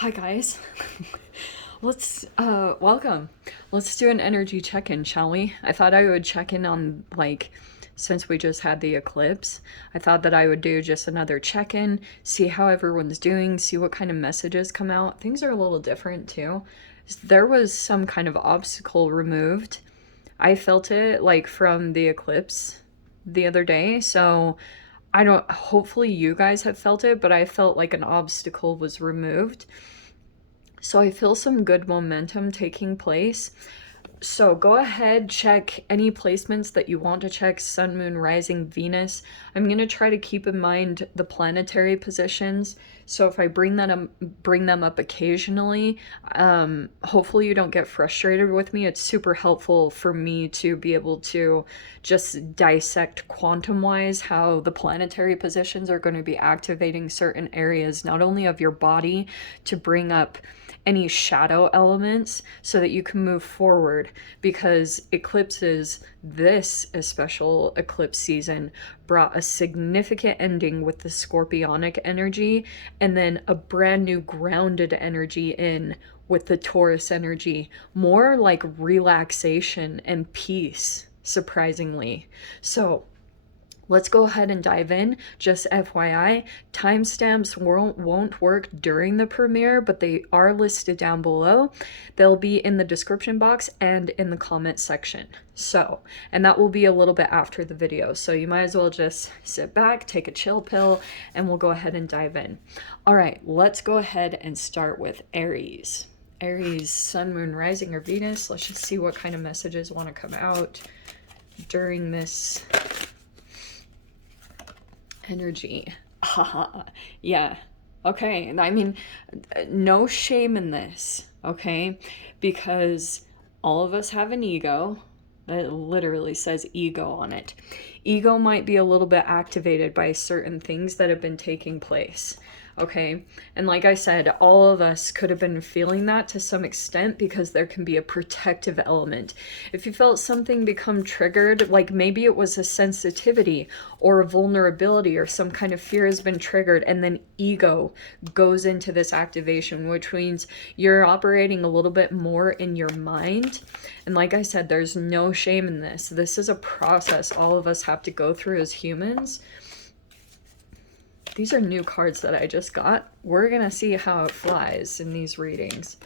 Hi guys. Let's welcome. Let's do an energy check-in, shall we? I thought I would check in on, like, since we just had the eclipse, I thought that I would do just another check-in, see how everyone's doing, see what kind of messages come out. Things are a little different too. There was some kind of obstacle removed. I felt it like from the eclipse the other day, so I don't, hopefully you guys have felt it, but I felt like an obstacle was removed. So I feel some good momentum taking place. So go ahead, check any placements that you want to check, Sun, Moon, Rising, Venus. I'm going to try to keep in mind the planetary positions. So if I bring them up occasionally, hopefully you don't get frustrated with me. It's super helpful for me to be able to just dissect quantum-wise how the planetary positions are going to be activating certain areas, not only of your body, to bring up any shadow elements so that you can move forward, because eclipses, this special eclipse season brought a significant ending with the scorpionic energy and then a brand new grounded energy in with the Taurus energy, more like relaxation and peace, surprisingly. So let's go ahead and dive in. Just FYI, timestamps won't work during the premiere, but they are listed down below. They'll be in the description box and in the comment section. So, and that will be a little bit after the video. So you might as well just sit back, take a chill pill, and we'll go ahead and dive in. All right, let's go ahead and start with Aries. Aries, Sun, Moon, Rising, or Venus. Let's just see what kind of messages want to come out during this energy. Yeah. Okay. I mean, no shame in this, okay? Because all of us have an ego. That literally says ego on it. Ego might be a little bit activated by certain things that have been taking place. Okay, and like I said, all of us could have been feeling that to some extent because there can be a protective element. If you felt something become triggered, like maybe it was a sensitivity or a vulnerability or some kind of fear has been triggered, and then ego goes into this activation, which means you're operating a little bit more in your mind. And like I said, there's no shame in this. This is a process all of us have to go through as humans. These are new cards that I just got. We're going to see how it flies in these readings.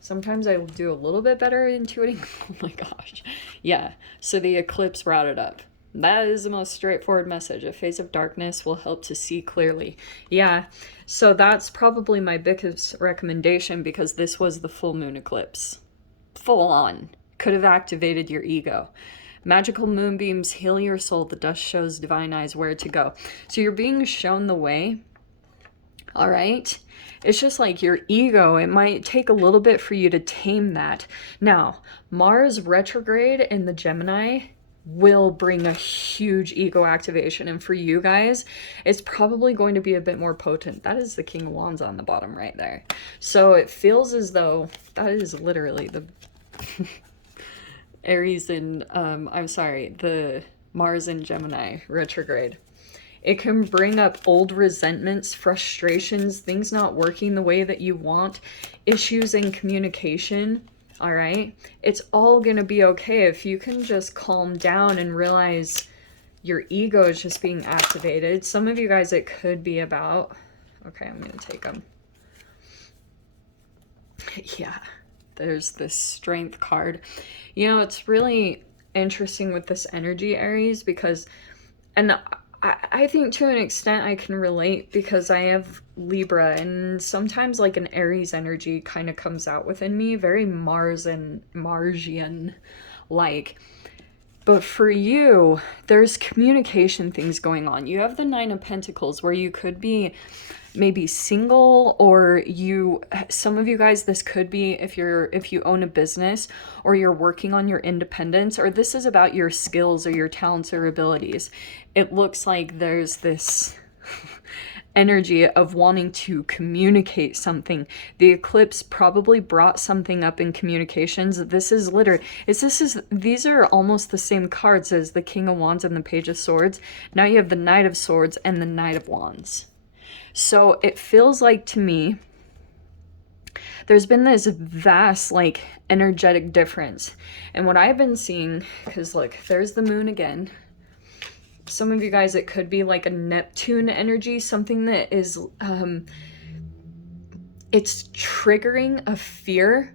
Sometimes I will do a little bit better intuiting. Oh my gosh. Yeah, so the eclipse brought it up. That is the most straightforward message. A phase of darkness will help to see clearly. Yeah, so that's probably my biggest recommendation, because this was the full moon eclipse. Full on. Could have activated your ego. Magical moonbeams heal your soul. The dust shows divine eyes where to go. So you're being shown the way. All right. It's just like your ego. It might take a little bit for you to tame that. Now, Mars retrograde in the Gemini will bring a huge ego activation. And for you guys, it's probably going to be a bit more potent. That is the King of Wands on the bottom right there. So it feels as though that is literally the... Aries and, the Mars in Gemini retrograde. It can bring up old resentments, frustrations, things not working the way that you want, issues in communication, all right? It's all going to be okay if you can just calm down and realize your ego is just being activated. Some of you guys, it could be about... Okay, I'm going to take them. Yeah. There's this strength card. You know, it's really interesting with this energy, Aries, because, and I think to an extent I can relate, because I have Libra, and sometimes like an Aries energy kind of comes out within me, very Mars and Marsian like. But for you, there's communication things going on. You have the Nine of Pentacles, where you could be maybe single, or some of you guys, this could be if you own a business or you're working on your independence, or this is about your skills or your talents or abilities. It looks like there's this energy of wanting to communicate something. The eclipse probably brought something up in communications. These are almost the same cards as the King of Wands and the Page of Swords. Now you have the Knight of Swords and the Knight of Wands. So it feels like to me there's been this vast like energetic difference. And what I've been seeing, because look, there's the moon again. Some of you guys, it could be like a Neptune energy, something that is it's triggering a fear.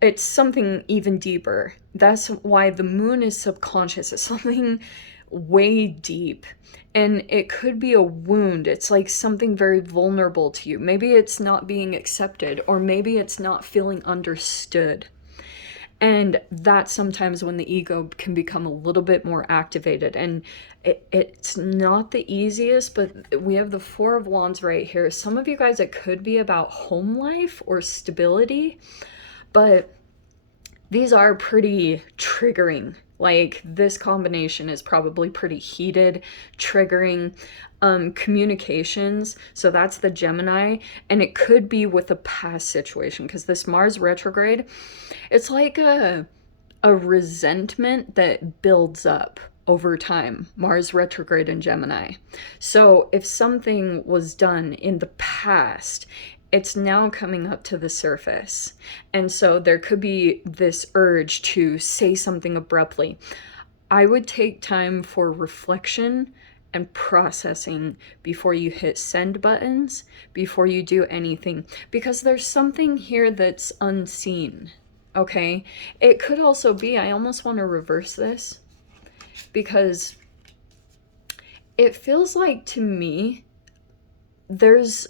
It's something even deeper. That's why the moon is subconscious. It's something way deep. And it could be a wound. It's like something very vulnerable to you. Maybe it's not being accepted, or maybe it's not feeling understood. And that's sometimes when the ego can become a little bit more activated. And it's not the easiest, but we have the Four of Wands right here. Some of you guys, it could be about home life or stability, but these are pretty triggering. Like, this combination is probably pretty heated, triggering. Communications, so that's the Gemini, and it could be with a past situation, because this Mars retrograde, it's like a resentment that builds up over time. Mars retrograde in Gemini. So if something was done in the past, it's now coming up to the surface. And so there could be this urge to say something abruptly. I would take time for reflection and processing before you hit send buttons, before you do anything, because there's something here that's unseen, okay? It could also be, I almost want to reverse this, because it feels like, to me, there's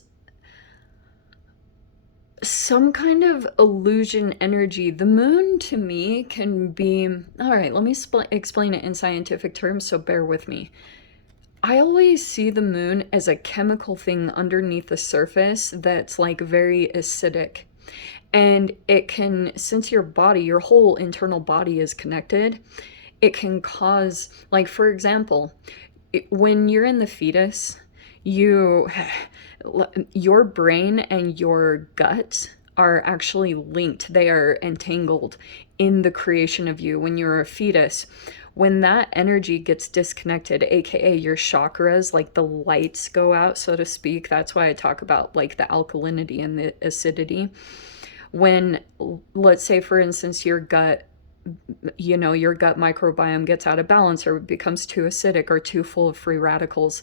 some kind of illusion energy. The moon, to me, can be, all right, let me explain it in scientific terms, so bear with me. I always see the moon as a chemical thing underneath the surface that's like very acidic. And it can, since your body, your whole internal body is connected, it can cause, like, for example, when you're in the fetus, your brain and your gut are actually linked. They are entangled in the creation of you when you're a fetus. When that energy gets disconnected, aka your chakras, like the lights go out, so to speak. That's why I talk about like the alkalinity and the acidity. When, let's say, for instance, your gut microbiome gets out of balance, or becomes too acidic or too full of free radicals,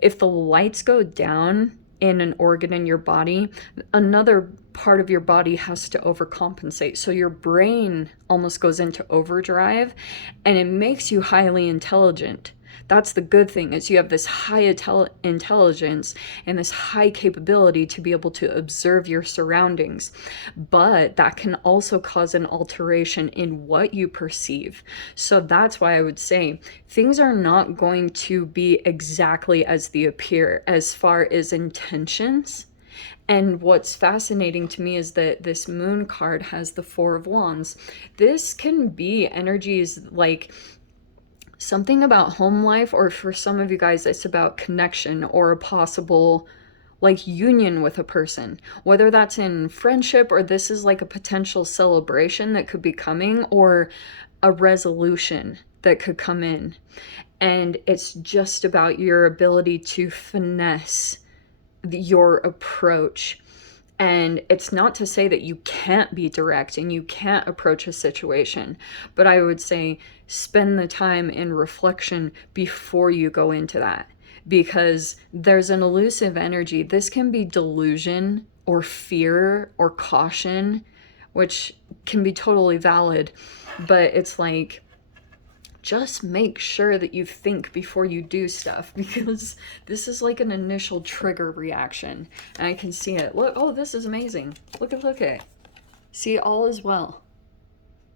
if the lights go down in an organ in your body, another part of your body has to overcompensate. So your brain almost goes into overdrive, and it makes you highly intelligent. That's the good thing, is you have this high intelligence and this high capability to be able to observe your surroundings. But that can also cause an alteration in what you perceive. So that's why I would say things are not going to be exactly as they appear as far as intentions. And what's fascinating to me is that this moon card has the Four of Wands. This can be energies like something about home life, or for some of you guys, it's about connection or a possible like union with a person, whether that's in friendship, or this is like a potential celebration that could be coming, or a resolution that could come in. And it's just about your ability to finesse your approach. And it's not to say that you can't be direct and you can't approach a situation, but I would say spend the time in reflection before you go into that, because there's an elusive energy. This can be delusion or fear or caution, which can be totally valid, but it's like, just make sure that you think before you do stuff, because this is like an initial trigger reaction. And I can see it. Look, oh, this is amazing. Look at it. See, all is well.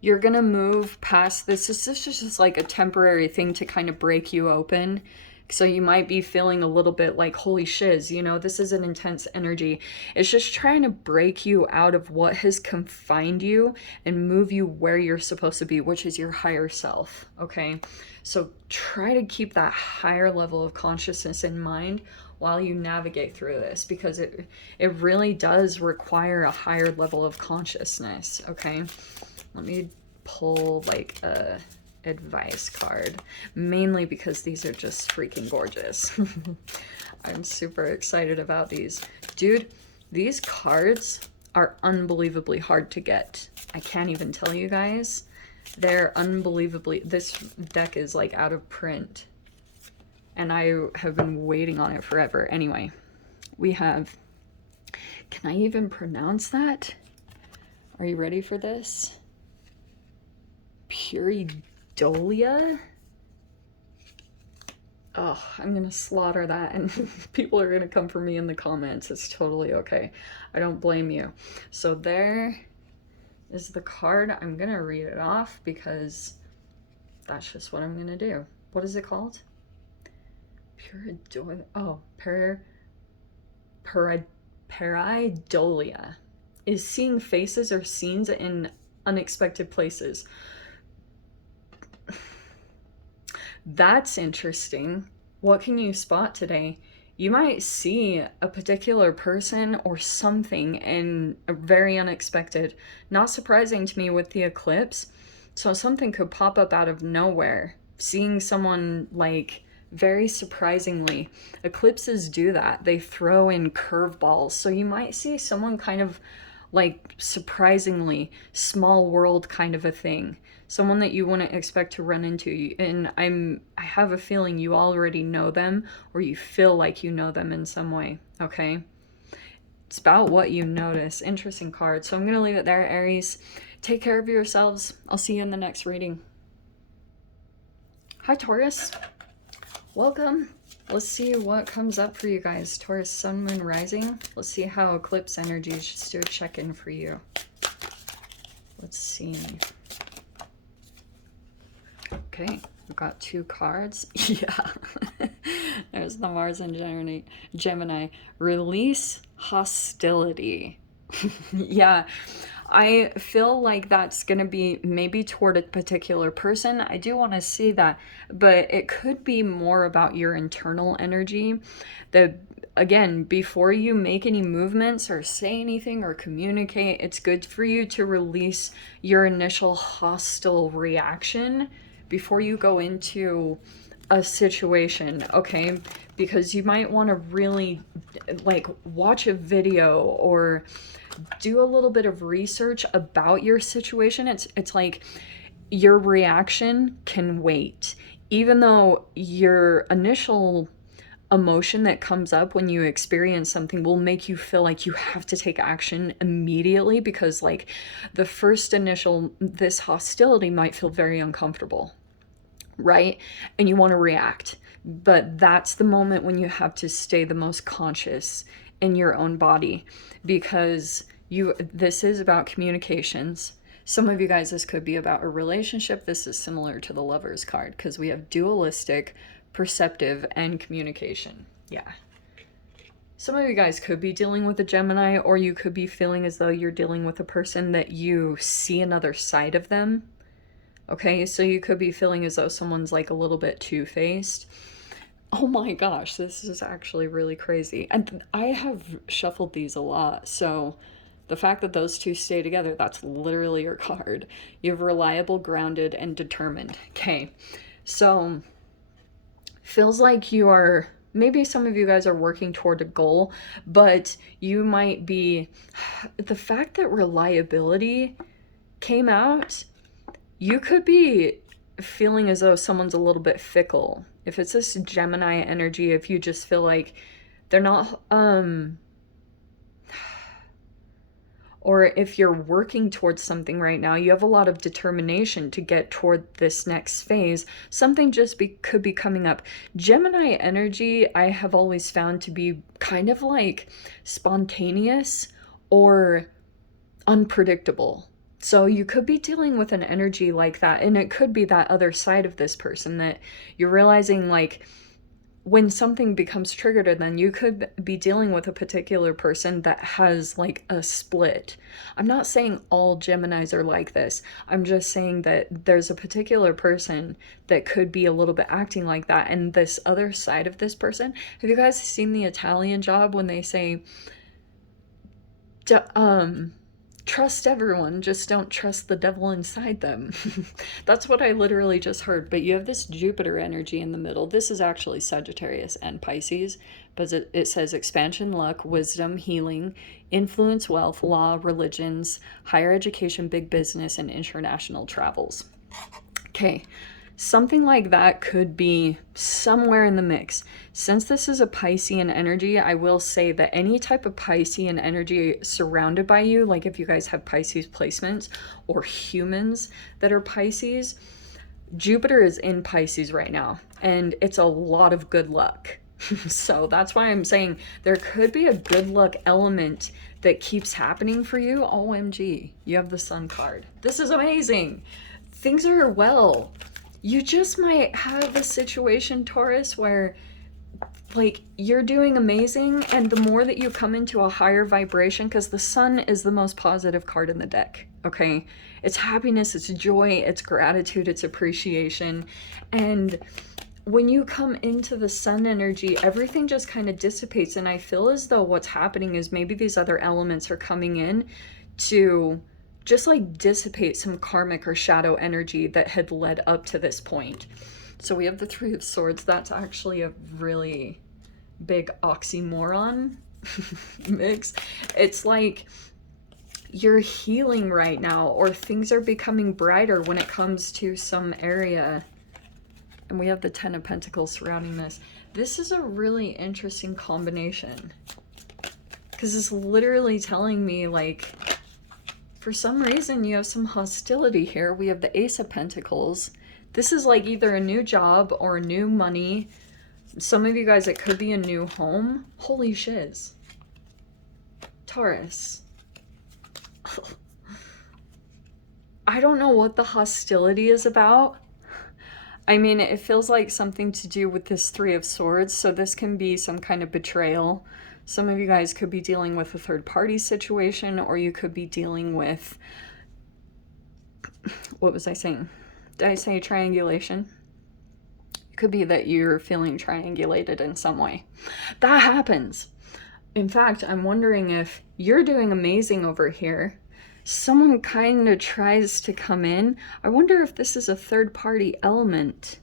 You're gonna move past this. This is just like a temporary thing to kind of break you open. So you might be feeling a little bit like, holy shiz, this is an intense energy. It's just trying to break you out of what has confined you and move you where you're supposed to be, which is your higher self, okay? So try to keep that higher level of consciousness in mind while you navigate through this, because it really does require a higher level of consciousness, okay? Let me pull like a advice card, mainly because these are just freaking gorgeous. I'm super excited about these. Dude, these cards are unbelievably hard to get. I can't even tell you guys. They're unbelievably... This deck is like out of print. And I have been waiting on it forever. Anyway, we have... Can I even pronounce that? Are you ready for this? Puridolia? Oh, I'm gonna slaughter that and people are gonna come for me in the comments. It's totally okay. I don't blame you. So there is the card. I'm gonna read it off because that's just what I'm gonna do. What is it called? Puridolia. Oh, Pareidolia is seeing faces or scenes in unexpected places. That's interesting. What can you spot today? You might see a particular person or something in a very unexpected. Not surprising to me with the eclipse. So something could pop up out of nowhere. Seeing someone like very surprisingly. Eclipses do that. They throw in curveballs. So you might see someone kind of like surprisingly small world kind of a thing. Someone that you wouldn't expect to run into. And I have a feeling you already know them or you feel like you know them in some way, okay? It's about what you notice. Interesting card. So I'm going to leave it there, Aries. Take care of yourselves. I'll see you in the next reading. Hi, Taurus. Welcome. Let's see what comes up for you guys. Taurus, Sun, Moon, Rising. Let's see how eclipse energy is. Just do a check-in for you. Let's see. Okay, we've got 2 cards. Yeah. There's the Mars and Gemini. Release hostility. Yeah. I feel like that's going to be maybe toward a particular person. I do want to see that, but it could be more about your internal energy. Again, before you make any movements or say anything or communicate, it's good for you to release your initial hostile reaction before you go into a situation, okay? Because you might want to really like watch a video or do a little bit of research about your situation. It's like your reaction can wait. Even though your initial emotion that comes up when you experience something will make you feel like you have to take action immediately because like the first initial, this hostility might feel very uncomfortable, right? And you want to react. But that's the moment when you have to stay the most conscious in your own body because this is about communications. Some of you guys, this could be about a relationship. This is similar to the Lovers card because we have dualistic, perceptive, and communication. Yeah. Some of you guys could be dealing with a Gemini, or you could be feeling as though you're dealing with a person that you see another side of them. Okay, so you could be feeling as though someone's like a little bit two-faced. Oh my gosh, this is actually really crazy. And I have shuffled these a lot, so the fact that those two stay together, that's literally your card. You have reliable, grounded, and determined. Okay, so feels like you are, maybe some of you guys are working toward a goal, but you might be, the fact that reliability came out, you could be feeling as though someone's a little bit fickle. If it's this Gemini energy, if you just feel like they're not, or if you're working towards something right now, you have a lot of determination to get toward this next phase. Something just could be coming up. Gemini energy, I have always found to be kind of like spontaneous or unpredictable. So you could be dealing with an energy like that, and it could be that other side of this person that you're realizing like when something becomes triggered, and then you could be dealing with a particular person that has like a split. I'm not saying all Geminis are like this. I'm just saying that there's a particular person that could be a little bit acting like that. And this other side of this person, have you guys seen the Italian Job when they say, trust everyone, just don't trust the devil inside them. That's what I literally just heard. But you have this Jupiter energy in the middle. This is actually Sagittarius and Pisces, but it says expansion, luck, wisdom, healing, influence, wealth, law, religions, higher education, big business, and international travels. Okay, something like that could be somewhere in the mix. Since this is a Piscean energy, I will say that any type of Piscean energy surrounded by you, like if you guys have Pisces placements or humans that are Pisces, Jupiter is in Pisces right now, and it's a lot of good luck. So that's why I'm saying there could be a good luck element that keeps happening for you. OMG, you have the Sun card. This is amazing. Things are well. You just might have a situation, Taurus, where like you're doing amazing, and the more that you come into a higher vibration, because the Sun is the most positive card in the deck, okay? It's happiness, it's joy, it's gratitude, it's appreciation. And when you come into the Sun energy, everything just kind of dissipates, and I feel as though what's happening is maybe these other elements are coming in to just like dissipate some karmic or shadow energy that had led up to this point. So we have the Three of Swords. That's actually a really big oxymoron mix. It's like you're healing right now, or things are becoming brighter when it comes to some area. And we have the Ten of Pentacles surrounding this. This is a really interesting combination, because it's literally telling me like, for some reason you have some hostility here. We have the Ace of Pentacles. This is like either a new job or new money. Some of you guys, it could be a new home. Holy shiz. Taurus. I don't know what the hostility is about. I mean, it feels like something to do with this Three of Swords. So this can be some kind of betrayal. Some of you guys could be dealing with a third party situation, or you could be dealing with, what was I saying? Did I say triangulation? It could be that you're feeling triangulated in some way. That happens. In fact, I'm wondering if you're doing amazing over here. Someone kind of tries to come in. I wonder if this is a third party element.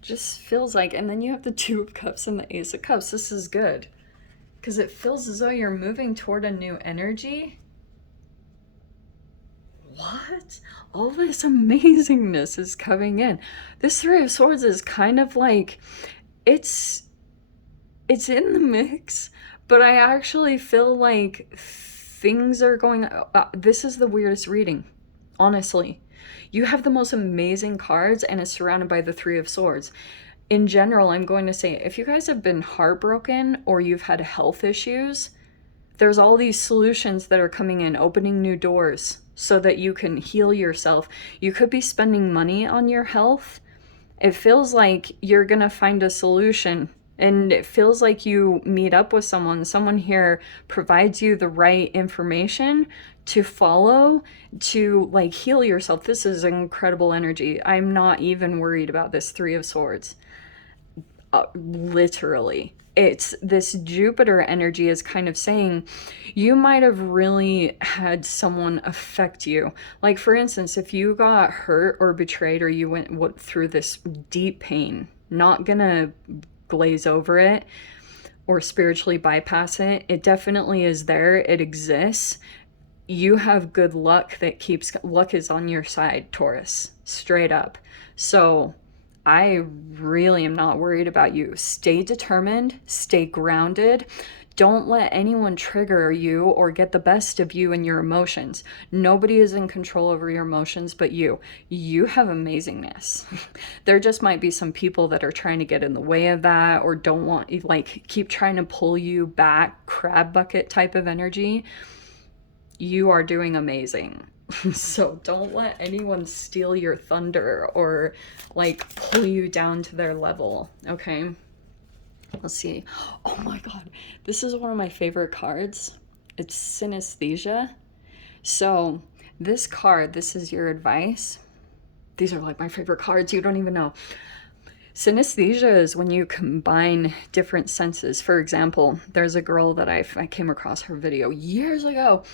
Just feels like, and then you have the Two of Cups and the Ace of Cups. This is good, because it feels as though you're moving toward a new energy. What? All this amazingness is coming in. This Three of Swords is kind of like, it's in the mix, but I actually feel like things are going, this is the weirdest reading, honestly. You have the most amazing cards, and it's surrounded by the Three of Swords. In general, I'm going to say, if you guys have been heartbroken or you've had health issues, there's all these solutions that are coming in, opening new doors so that you can heal yourself. You could be spending money on your health. It feels like you're going to find a solution, and it feels like you meet up with someone here provides you the right information to follow to like heal yourself. This is incredible energy. I'm not even worried about this Three of Swords. Literally. It's this Jupiter energy is kind of saying you might have really had someone affect you. Like, for instance, if you got hurt or betrayed, or you went through this deep pain, not gonna glaze over it or spiritually bypass it. It definitely is there. It exists. You have good luck that keeps, luck is on your side, Taurus, straight up. So I really am not worried about you. Stay determined, stay grounded. Don't let anyone trigger you or get the best of you and your emotions. Nobody is in control over your emotions but you. You have amazingness. There just might be some people that are trying to get in the way of that, or don't want, like, keep trying to pull you back, crab bucket type of energy. You are doing amazing. So don't let anyone steal your thunder or like pull you down to their level, okay? Let's see. Oh my god, this is one of my favorite cards. It's synesthesia. So this card, this is your advice. These are like my favorite cards, you don't even know. Synesthesia is when you combine different senses. For example, there's a girl that I came across her video years ago,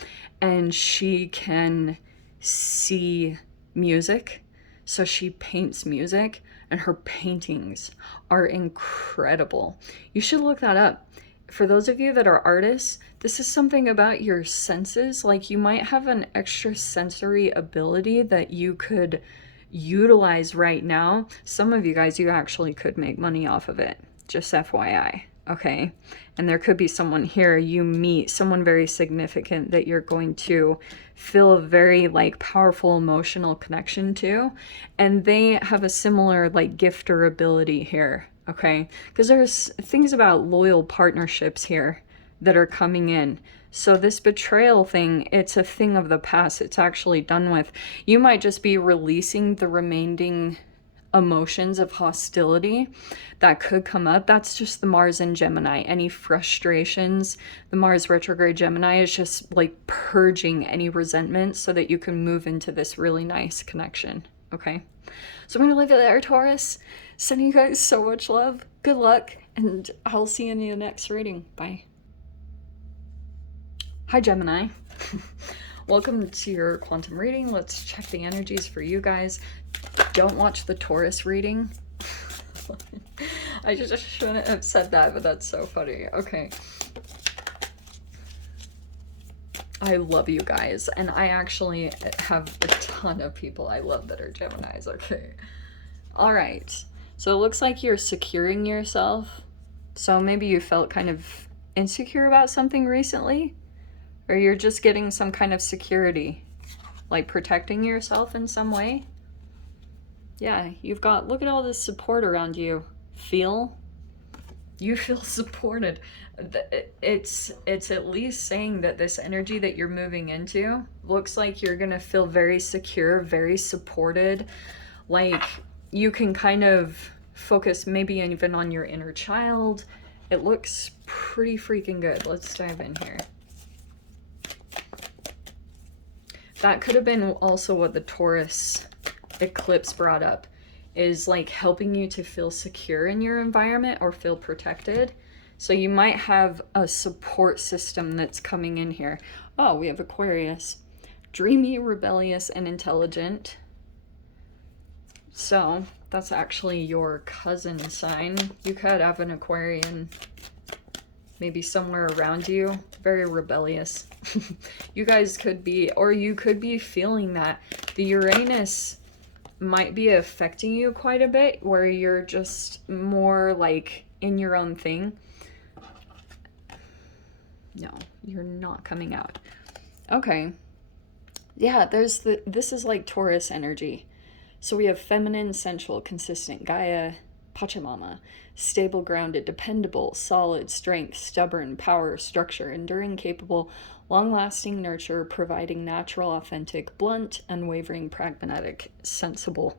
and she can see music. So she paints music, and her paintings are incredible. You should look that up. For those of you that are artists, this is something about your senses. Like, you might have an extra sensory ability that you could utilize right now. Some of you guys, you actually could make money off of it, just FYI. Okay, and there could be someone here, you meet someone very significant that you're going to feel a very like powerful emotional connection to, and they have a similar like gift or ability here. Okay, because there's things about loyal partnerships here that are coming in. So this betrayal thing, it's a thing of the past. It's actually done with. You might just be releasing the remaining emotions of hostility that could come up. That's just the Mars in Gemini. Any frustrations, the Mars retrograde Gemini is just like purging any resentment so that you can move into this really nice connection. Okay, so I'm going to leave it there, Taurus. Sending you guys so much love. Good luck, and I'll see you in the next reading. Bye. Hi, Gemini. Welcome to your quantum reading. Let's check the energies for you guys. Don't watch the Taurus reading. I just shouldn't have said that, but that's so funny. Okay. I love you guys, and I actually have a ton of people I love that are Geminis. Okay. All right. So it looks like you're securing yourself. So maybe you felt kind of insecure about something recently, or you're just getting some kind of security, like protecting yourself in some way. Yeah, you've got, look at all this support around you. You feel supported. It's at least saying that this energy that you're moving into looks like you're gonna feel very secure, very supported. Like, you can kind of focus maybe even on your inner child. It looks pretty freaking good. Let's dive in here. That could have been also what the Taurus eclipse brought up, is like helping you to feel secure in your environment or feel protected. So you might have a support system that's coming in here. Oh, we have Aquarius. Dreamy, rebellious, and intelligent. So that's actually your cousin sign. You could have an Aquarian maybe somewhere around you, very rebellious. You guys could be, or you could be feeling that the Uranus might be affecting you quite a bit, where you're just more like in your own thing. No, you're not coming out. Okay. Yeah, this is like Taurus energy. So we have feminine, sensual, consistent, Gaia, Pachamama, stable, grounded, dependable, solid, strength, stubborn, power, structure, enduring, capable, long-lasting, nurture, providing natural, authentic, blunt, unwavering, pragmatic, sensible.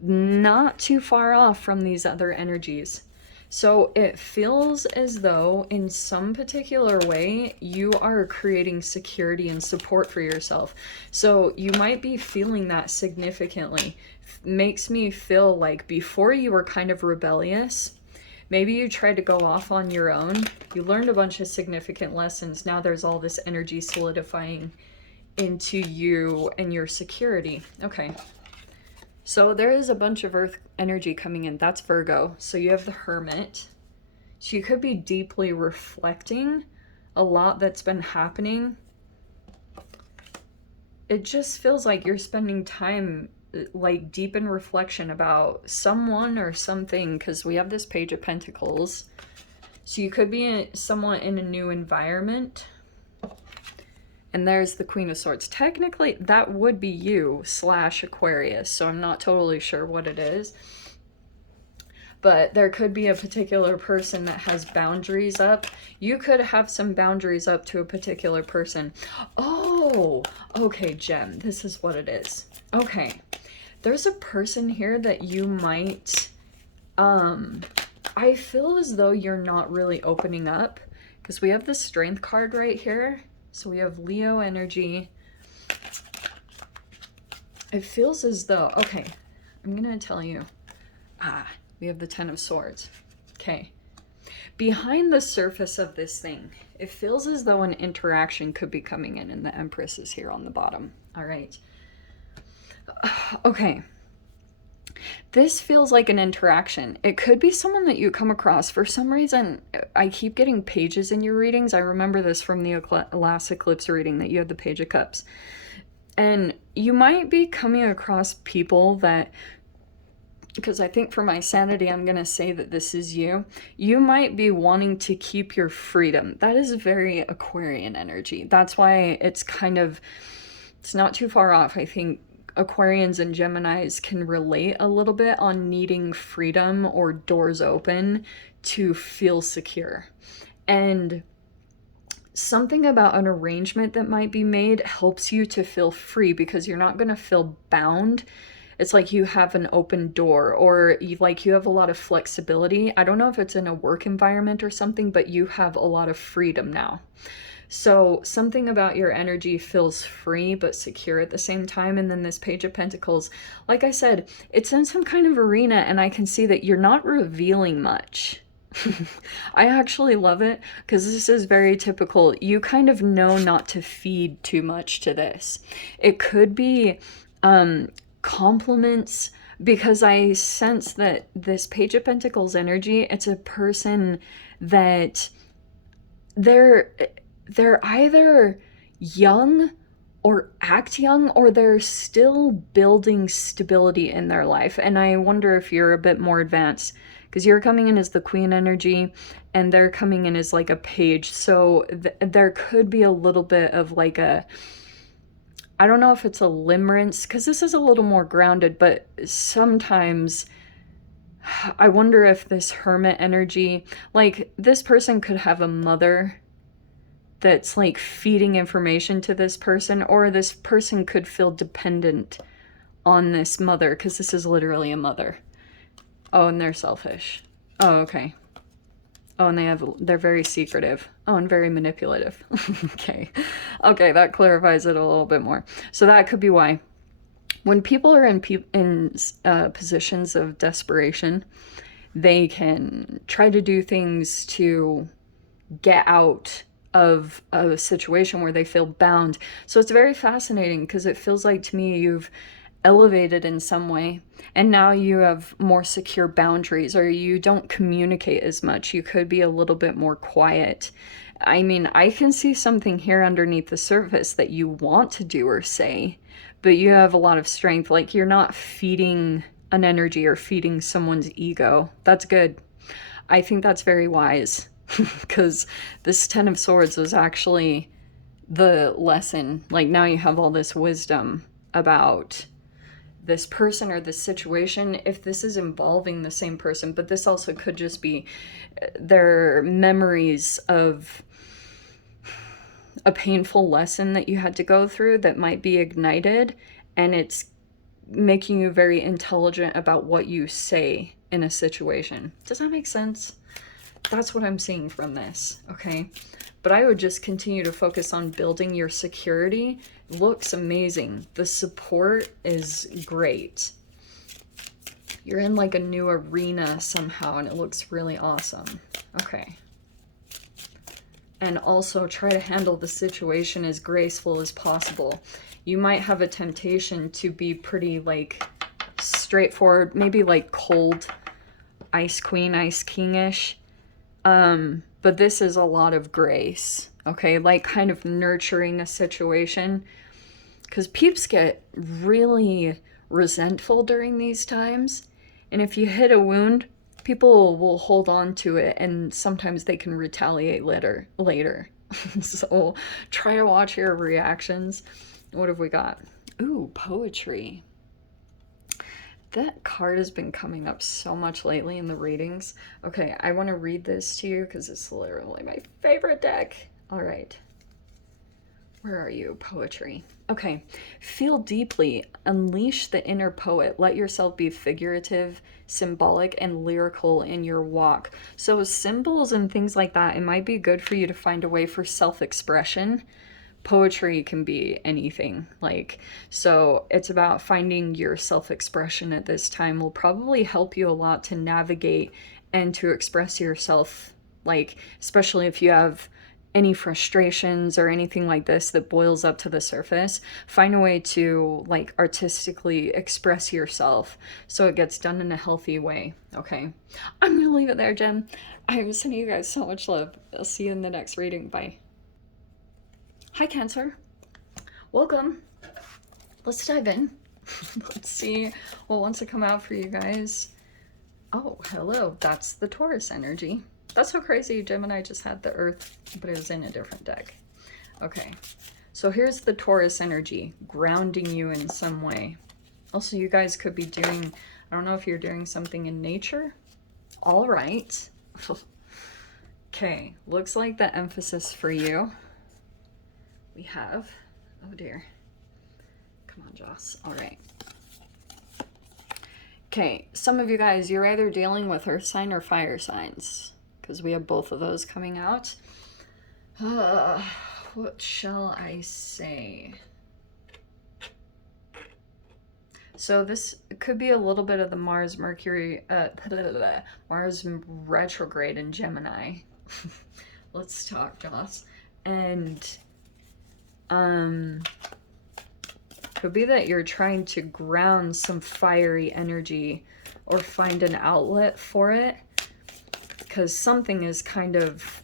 Not too far off from these other energies. So it feels as though in some particular way you are creating security and support for yourself. So you might be feeling that significantly. Makes me feel like before you were kind of rebellious. Maybe you tried to go off on your own. You learned a bunch of significant lessons. Now there's all this energy solidifying into you and your security. Okay. So there is a bunch of earth energy coming in. That's Virgo. So you have the Hermit. So you could be deeply reflecting a lot that's been happening. It just feels like you're spending time like deep in reflection about someone or something, because we have this Page of Pentacles. So you could be somewhat in a new environment. And there's the Queen of Swords. Technically, that would be you / Aquarius, so I'm not totally sure what it is. But there could be a particular person that has boundaries up. You could have some boundaries up to a particular person. Oh, okay, Gem, this is what it is. Okay, there's a person here that you might... I feel as though you're not really opening up, because we have the Strength card right here. So we have Leo energy. It feels as though, okay, I'm going to tell you. We have the Ten of Swords. Okay. Behind the surface of this thing, it feels as though an interaction could be coming in, and the Empress is here on the bottom. All right. Okay. This feels like an interaction. It could be someone that you come across. For some reason, I keep getting pages in your readings. I remember this from the last eclipse reading that you had the Page of Cups. And you might be coming across people that, because I think for my sanity, I'm going to say that this is you. You might be wanting to keep your freedom. That is very Aquarian energy. That's why it's kind of, it's not too far off. I think Aquarians and Geminis can relate a little bit on needing freedom or doors open to feel secure. And something about an arrangement that might be made helps you to feel free, because you're not going to feel bound. It's like you have an open door, or you have a lot of flexibility. I don't know if it's in a work environment or something, but you have a lot of freedom now. So something about your energy feels free but secure at the same time. And then this Page of Pentacles, like I said, it's in some kind of arena, and I can see that you're not revealing much. I actually love it, because this is very typical. You kind of know not to feed too much to this. It could be compliments, because I sense that this Page of Pentacles energy, it's a person that they're either young or act young, or they're still building stability in their life. And I wonder if you're a bit more advanced, because you're coming in as the Queen energy and they're coming in as like a page. So there could be a little bit of like a, I don't know if it's a limerence, because this is a little more grounded, but sometimes I wonder if this Hermit energy, like this person could have a mother that's like feeding information to this person, or this person could feel dependent on this mother, because this is literally a mother. Oh, and they're selfish. Oh, okay. Oh, and they're very secretive. Oh, and very manipulative. Okay. Okay, that clarifies it a little bit more. So that could be why. When people are in positions of desperation, they can try to do things to get out of a situation where they feel bound. So it's very fascinating, because it feels like to me you've elevated in some way, and now you have more secure boundaries, or you don't communicate as much. You could be a little bit more quiet. I mean, I can see something here underneath the surface that you want to do or say, but you have a lot of strength. Like you're not feeding an energy or feeding someone's ego. That's good. I think that's very wise. Because this Ten of Swords was actually the lesson. Like now you have all this wisdom about this person or this situation, if this is involving the same person, but this also could just be their memories of a painful lesson that you had to go through that might be ignited, and it's making you very intelligent about what you say in a situation. Does that make sense? That's what I'm seeing from this, okay? But I would just continue to focus on building your security. It looks amazing. The support is great. You're in like a new arena somehow, and it looks really awesome. Okay. And also try to handle the situation as graceful as possible. You might have a temptation to be pretty like straightforward, maybe like cold Ice Queen, Ice King-ish. But this is a lot of grace, okay? Like kind of nurturing a situation, because peeps get really resentful during these times. And if you hit a wound, people will hold on to it, and sometimes they can retaliate later. So try to watch your reactions. What have we got? Ooh, poetry. That card has been coming up so much lately in the readings. Okay, I want to read this to you because it's literally my favorite deck. All right. Where are you? Poetry. Okay. Feel deeply. Unleash the inner poet. Let yourself be figurative, symbolic, and lyrical in your walk. So symbols and things like that, it might be good for you to find a way for self-expression, poetry can be anything. Like, so it's about finding your self-expression at this time will probably help you a lot to navigate and to express yourself, like, especially if you have any frustrations or anything like this that boils up to the surface. Find a way to, like, artistically express yourself so it gets done in a healthy way. Okay, I'm gonna leave it there, Jen. I'm sending you guys so much love. I'll see you in the next reading. Bye. Hi, Cancer. Welcome. Let's dive in. Let's see what wants to come out for you guys. Oh, hello. That's the Taurus energy. That's so crazy. Gemini just had the Earth, but it was in a different deck. Okay. So here's the Taurus energy, grounding you in some way. Also, you guys could be doing, I don't know if you're doing something in nature. All right. Okay. Looks like the emphasis for you. We have, oh dear. Come on, Joss. All right. Okay, some of you guys, you're either dealing with earth sign or fire signs, because we have both of those coming out. What shall I say? So this could be a little bit of the Mars retrograde in Gemini. Let's talk, Joss. And could be that you're trying to ground some fiery energy or find an outlet for it, because something is kind of,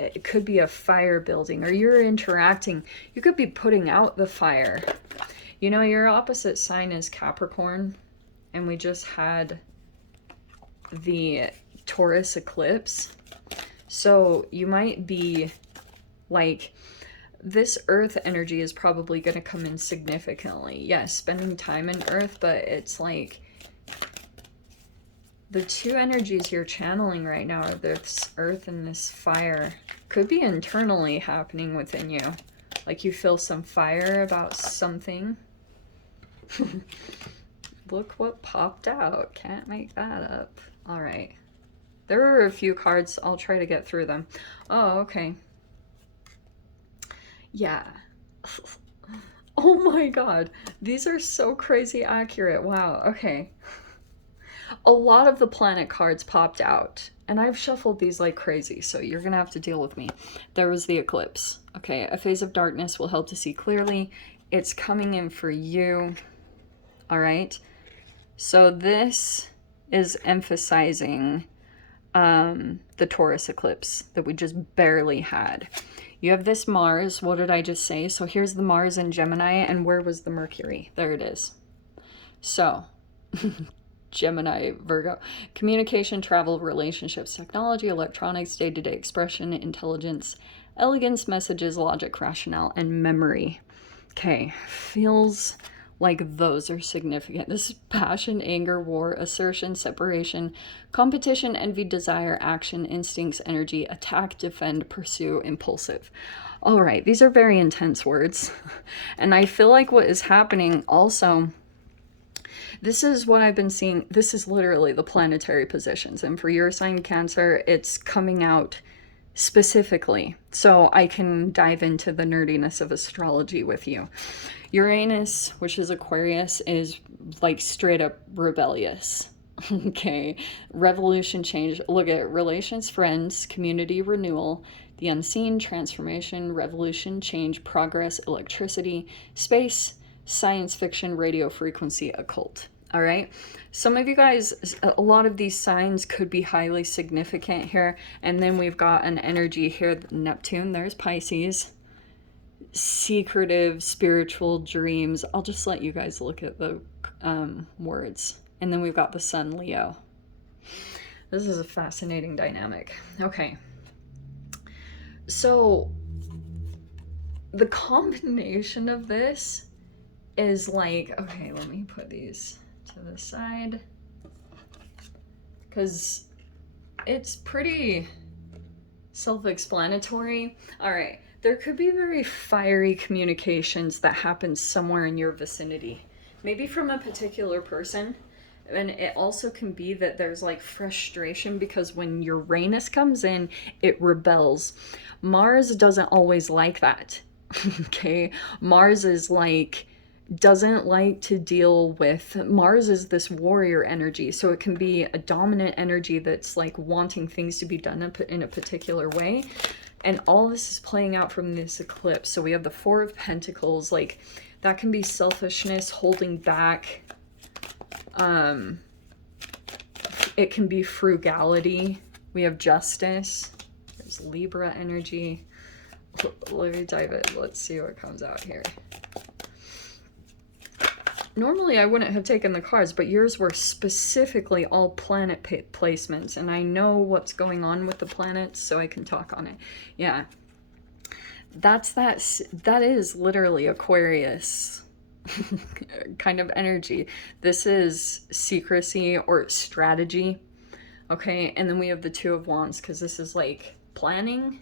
it could be a fire building, or you're interacting, you could be putting out the fire. You know, your opposite sign is Capricorn, and we just had the Taurus eclipse. So you might be like, this earth energy is probably going to come in significantly. Yes, spending time in earth, but it's like the two energies you're channeling right now are this earth and this fire. Could be internally happening within you. Like you feel some fire about something. Look what popped out. Can't make that up. All right. There were a few cards. I'll try to get through them. Oh, okay. Yeah. Oh my god. These are so crazy accurate. Wow. Okay. A lot of the planet cards popped out, and I've shuffled these like crazy, so you're gonna have to deal with me. There was the eclipse. Okay, a phase of darkness will help to see clearly. It's coming in for you. All right. So this is emphasizing the Taurus eclipse that we just barely had. You have this Mars. What did I just say? So here's the Mars in Gemini, and where was the Mercury? There it is. So, Gemini, Virgo. Communication, travel, relationships, technology, electronics, day-to-day expression, intelligence, elegance, messages, logic, rationale, and memory. Okay, feels like those are significant. This is passion, anger, war, assertion, separation, competition, envy, desire, action, instincts, energy, attack, defend, pursue, impulsive. All right, these are very intense words. And I feel like what is happening also, this is what I've been seeing. This is literally the planetary positions. And for your sign, Cancer, it's coming out specifically. So I can dive into the nerdiness of astrology with you. Uranus, which is Aquarius, is like straight up rebellious. Okay. Revolution, change. Look at relations, friends, community, renewal, the unseen, transformation, revolution, change, progress, electricity, space, science fiction, radio frequency, occult. All right. Some of you guys, a lot of these signs could be highly significant here. And then we've got an energy here, Neptune, there's Pisces. Secretive, spiritual dreams. I'll just let you guys look at the words. And then we've got the Sun, Leo. This is a fascinating dynamic. Okay. So the combination of this is like, okay, let me put these to the side, because it's pretty self-explanatory. All right. There could be very fiery communications that happen somewhere in your vicinity, maybe from a particular person. And it also can be that there's like frustration because when Uranus comes in, it rebels. Mars doesn't always like that. Okay, Mars is like, doesn't like to deal with, Mars is this warrior energy, so it can be a dominant energy that's like wanting things to be done in a particular way. And all this is playing out from this eclipse. So we have the Four of Pentacles, like that can be selfishness, holding back. It can be frugality. We have Justice. There's Libra energy. Let me dive in. Let's see what comes out here. Normally I wouldn't have taken the cards, but yours were specifically all planet placements, and I know what's going on with the planets, so I can talk on it. Yeah, that is literally Aquarius kind of energy. This is secrecy or strategy. Okay, and then we have the Two of Wands, because this is like planning.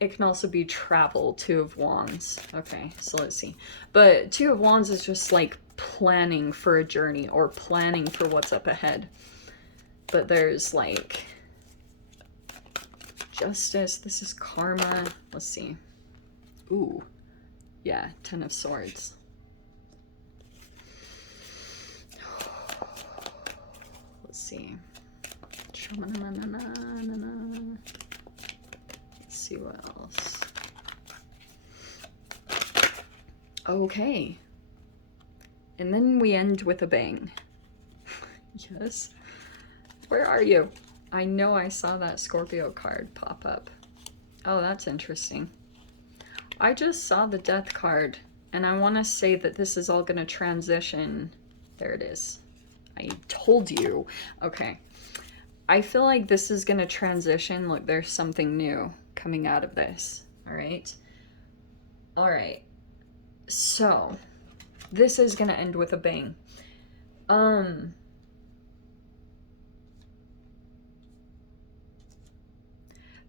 It can also be travel, Two of Wands. Okay, so let's see. But Two of Wands is just like planning for a journey or planning for what's up ahead. But there's like Justice. This is karma. Let's see. Ooh. Yeah, Ten of Swords. Let's see. See what else. Okay, and then we end with a bang. Yes, where are you? I know I saw that Scorpio card pop up. Oh, that's interesting. I just saw the Death card, and I want to say that this is all going to transition. There it is. I told you. Okay, I feel like this is going to transition. Look, there's something new coming out of this. All right. So this is gonna end with a bang.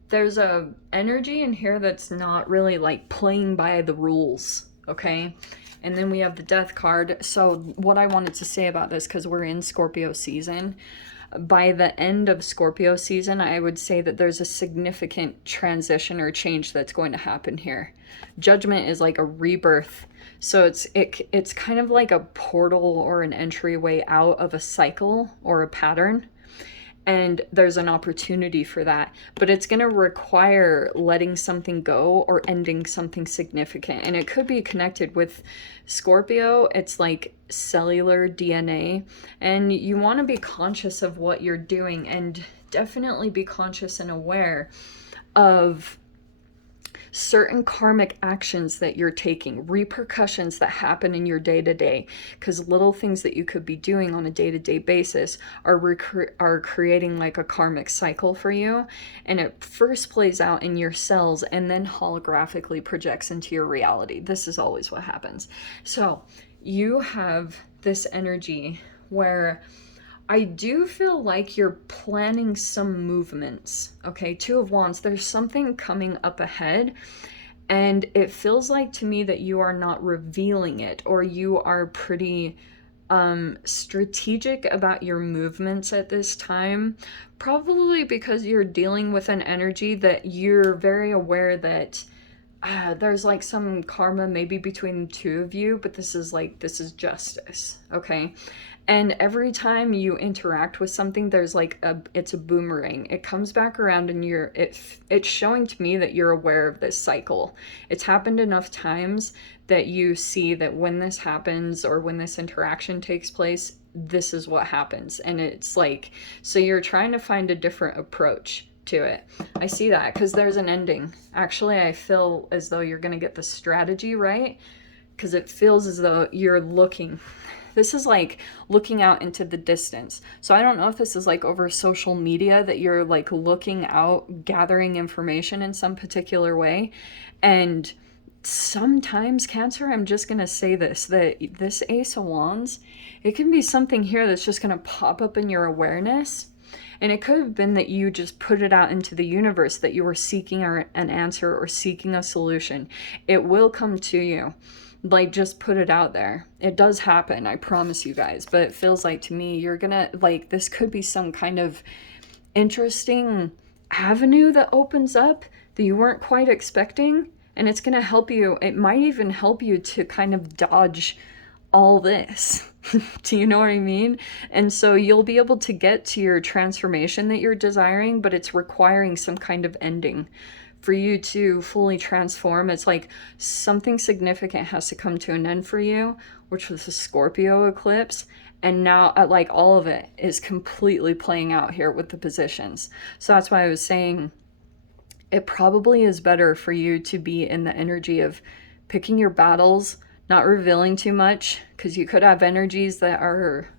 There's a energy in here that's not really like playing by the rules. Okay, and then we have the Death card. So what I wanted to say about this, because we're in Scorpio season, by the end of Scorpio season, I would say that there's a significant transition or change that's going to happen here. Judgment is like a rebirth. So it's kind of like a portal or an entryway out of a cycle or a pattern. And there's an opportunity for that, but it's going to require letting something go or ending something significant. And it could be connected with Scorpio. It's like cellular DNA, and you want to be conscious of what you're doing, and definitely be conscious and aware of certain karmic actions that you're taking, repercussions that happen in your day-to-day, because little things that you could be doing on a day-to-day basis are creating like a karmic cycle for you, and it first plays out in your cells and then holographically projects into your reality. This is always what happens. So you have this energy where I do feel like you're planning some movements. Okay, Two of Wands, there's something coming up ahead, and it feels like to me that you are not revealing it, or you are pretty strategic about your movements at this time, probably because you're dealing with an energy that you're very aware that there's like some karma maybe between the two of you, but this is justice. Okay, and every time you interact with something, there's like it's a boomerang. It comes back around, and it's showing to me that you're aware of this cycle. It's happened enough times that you see that when this happens, or when this interaction takes place, this is what happens. And it's like, so you're trying to find a different approach to it. I see that because there's an ending. Actually, I feel as though you're going to get the strategy right, because it feels as though you're looking. This is like looking out into the distance. So I don't know if this is like over social media, that you're like looking out, gathering information in some particular way. And sometimes, Cancer, I'm just going to say this, that this Ace of Wands, it can be something here that's just going to pop up in your awareness. And it could have been that you just put it out into the universe, that you were seeking an answer or seeking a solution. It will come to you. Like, just put it out there. It does happen, I promise you guys. But it feels like to me, you're gonna, like, this could be some kind of interesting avenue that opens up that you weren't quite expecting. And it's going to help you. It might even help you to kind of dodge all this. Do you know what I mean? And so you'll be able to get to your transformation that you're desiring, but it's requiring some kind of ending for you to fully transform. It's like something significant has to come to an end for you, which was the Scorpio eclipse. And now like all of it is completely playing out here with the positions. So that's why I was saying it probably is better for you to be in the energy of picking your battles, not revealing too much, because you could have energies that are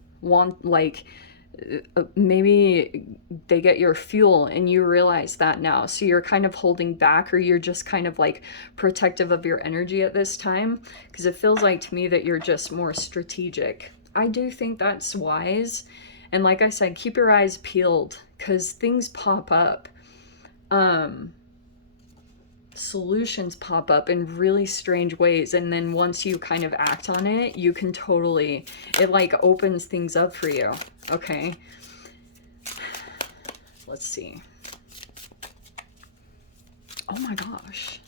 maybe they get your fuel and you realize that now. So you're kind of holding back, or you're just kind of like protective of your energy at this time, because it feels like to me that you're just more strategic. I do think that's wise. And like I said, keep your eyes peeled, because things pop up. Solutions pop up in really strange ways, and then once you kind of act on it, you can totally, it like opens things up for you. Okay, let's see. Oh my gosh,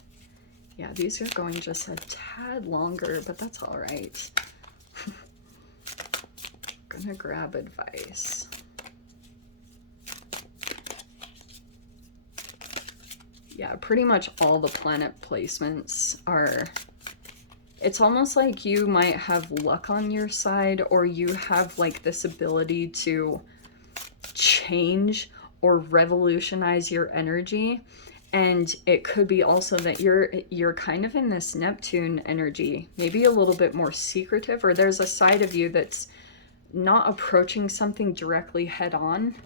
yeah, these are going just a tad longer, but that's all right. Gonna grab advice. Yeah, pretty much all the planet placements are, it's almost like you might have luck on your side, or you have like this ability to change or revolutionize your energy. And it could be also that you're kind of in this Neptune energy, maybe a little bit more secretive, or there's a side of you that's not approaching something directly head on.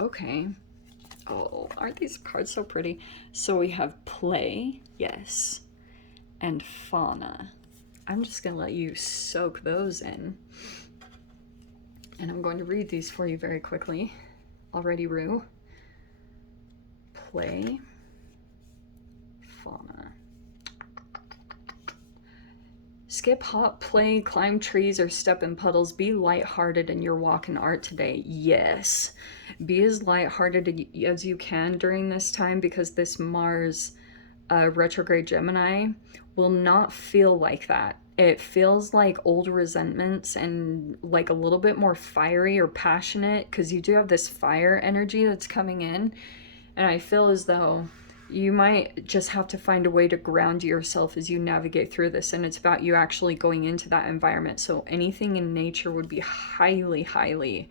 Okay. Oh, aren't these cards so pretty? So we have play, yes, and fauna. I'm just going to let you soak those in. And I'm going to read these for you very quickly. Already, Rue. Play, fauna. Skip, hop, play, climb trees, or step in puddles. Be lighthearted in your walk in art today. Yes. Be as lighthearted as you can during this time, because this Mars retrograde Gemini will not feel like that. It feels like old resentments and like a little bit more fiery or passionate, because you do have this fire energy that's coming in. And I feel as though you might just have to find a way to ground yourself as you navigate through this. And it's about you actually going into that environment. So anything in nature would be highly, highly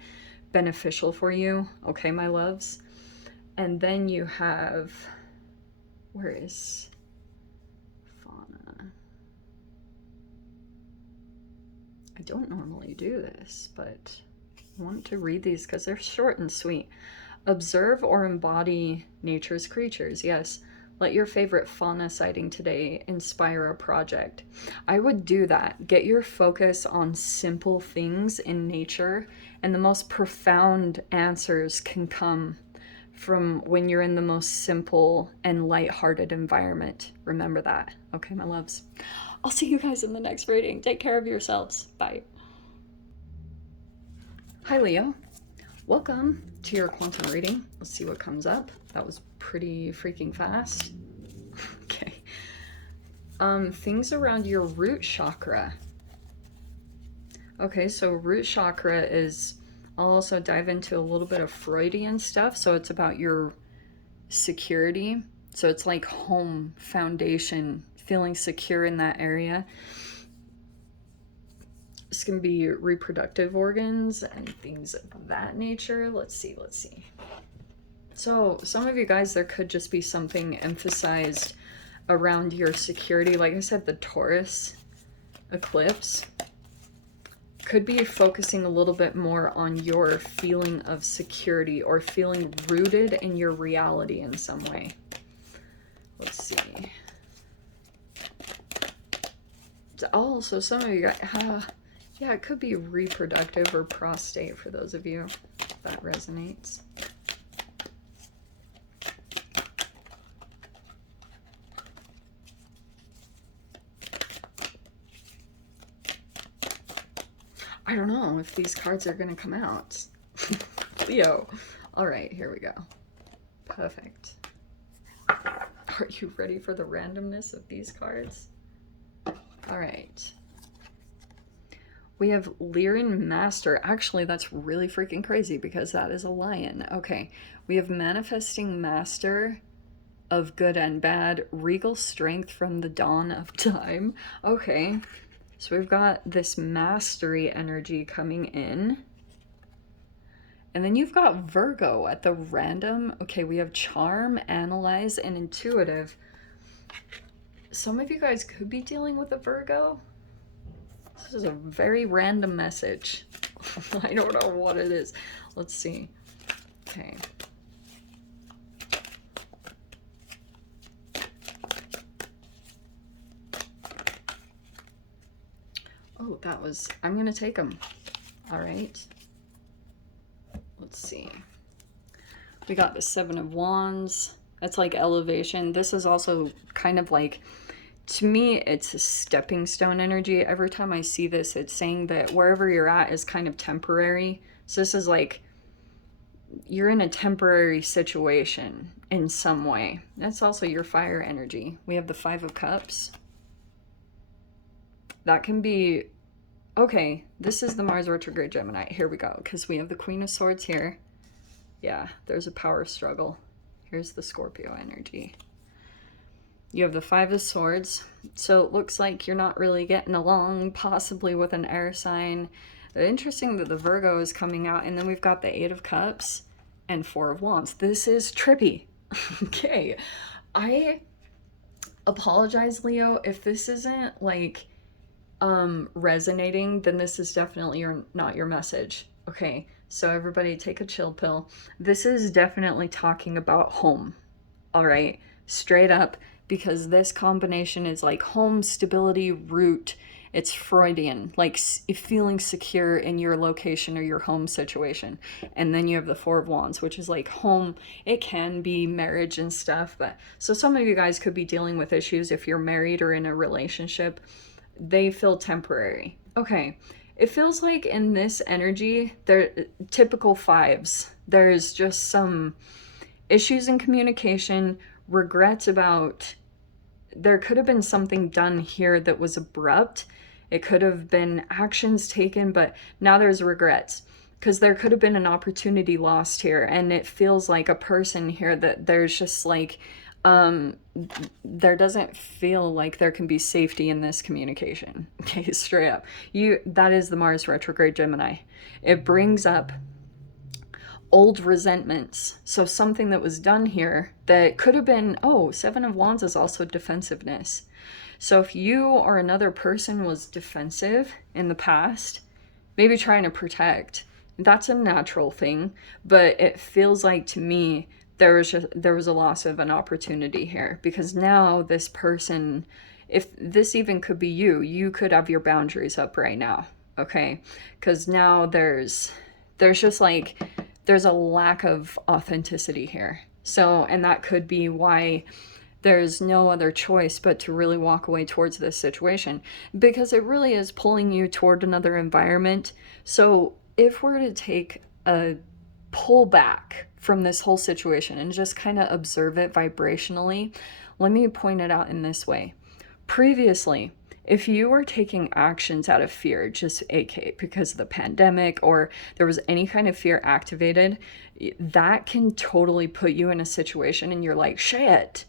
beneficial for you. Okay, my loves. And then you have, where is fauna? I don't normally do this, but I want to read these because they're short and sweet. Observe or embody nature's creatures. Yes, let your favorite fauna sighting today inspire a project. I would do that. Get your focus on simple things in nature, and the most profound answers can come from when you're in the most simple and lighthearted environment. Remember that. Okay, my loves. I'll see you guys in the next reading. Take care of yourselves. Bye. Hi, Leo. Welcome to your quantum reading. Let's see what comes up. That was pretty freaking fast. Okay. Things around your root chakra. Okay, so root chakra is, I'll also dive into a little bit of Freudian stuff. So it's about your security. So it's like home, foundation, feeling secure in that area. It's going to be reproductive organs and things of that nature. Let's see. So some of you guys, there could just be something emphasized around your security. Like I said, the Taurus eclipse could be focusing a little bit more on your feeling of security or feeling rooted in your reality in some way. Let's see. Oh, so some of you guys, yeah, it could be reproductive or prostate for those of you if that resonates. I don't know if these cards are going to come out. Leo. All right, here we go. Perfect. Are you ready for the randomness of these cards? All right. We have Lyran Master. Actually, that's really freaking crazy because that is a lion. Okay. We have Manifesting Master of Good and Bad. Regal Strength from the Dawn of Time. Okay. So we've got this mastery energy coming in. And then you've got Virgo at the random. Okay, we have Charm, Analyze, and Intuitive. Some of you guys could be dealing with a Virgo. This is a very random message. I don't know what it is. Let's see. Okay. Oh, that was... I'm going to take them. All right. Let's see. We got the Seven of Wands. That's like elevation. This is also kind of like... To me, it's a stepping stone energy. Every time I see this, it's saying that wherever you're at is kind of temporary. So this is like you're in a temporary situation in some way. That's also your fire energy. We have the Five of Cups. That can be... Okay, this is the Mars retrograde Gemini. Here we go, because we have the Queen of Swords here. Yeah, there's a power struggle. Here's the Scorpio energy. You have the Five of Swords, so it looks like you're not really getting along, possibly with an air sign. Interesting that the Virgo is coming out, and then we've got the Eight of Cups and Four of Wands. This is trippy. Okay, I apologize, Leo, if this isn't like resonating, then this is definitely not your message. Okay, so everybody take a chill pill. This is definitely talking about home, all right, straight up. Because this combination is like home, stability, root. It's Freudian, like feeling secure in your location or your home situation. And then you have the Four of Wands, which is like home. It can be marriage and stuff. But so some of you guys could be dealing with issues if you're married or in a relationship. They feel temporary. Okay. It feels like in this energy, they're typical fives. There's just some issues in communication, regrets about... There could have been something done here that was abrupt. It could have been actions taken, but now there's regrets because there could have been an opportunity lost here. And it feels like a person here that there's just like, there doesn't feel like there can be safety in this communication. Okay, straight up. That is the Mars retrograde Gemini. It brings up old resentments. So something that was done here that could have been, oh, Seven of Wands is also defensiveness. So if you or another person was defensive in the past, maybe trying to protect, that's a natural thing. But it feels like to me, there was a loss of an opportunity here because now this person, if this even could be you could have your boundaries up right now. Okay. Because now there's just like, there's a lack of authenticity here. So, and that could be why there's no other choice but to really walk away towards this situation because it really is pulling you toward another environment. So if we're to take a pull back from this whole situation and just kind of observe it vibrationally, let me point it out in this way. Previously, if you were taking actions out of fear, just aka because of the pandemic or there was any kind of fear activated, that can totally put you in a situation and you're like, shit,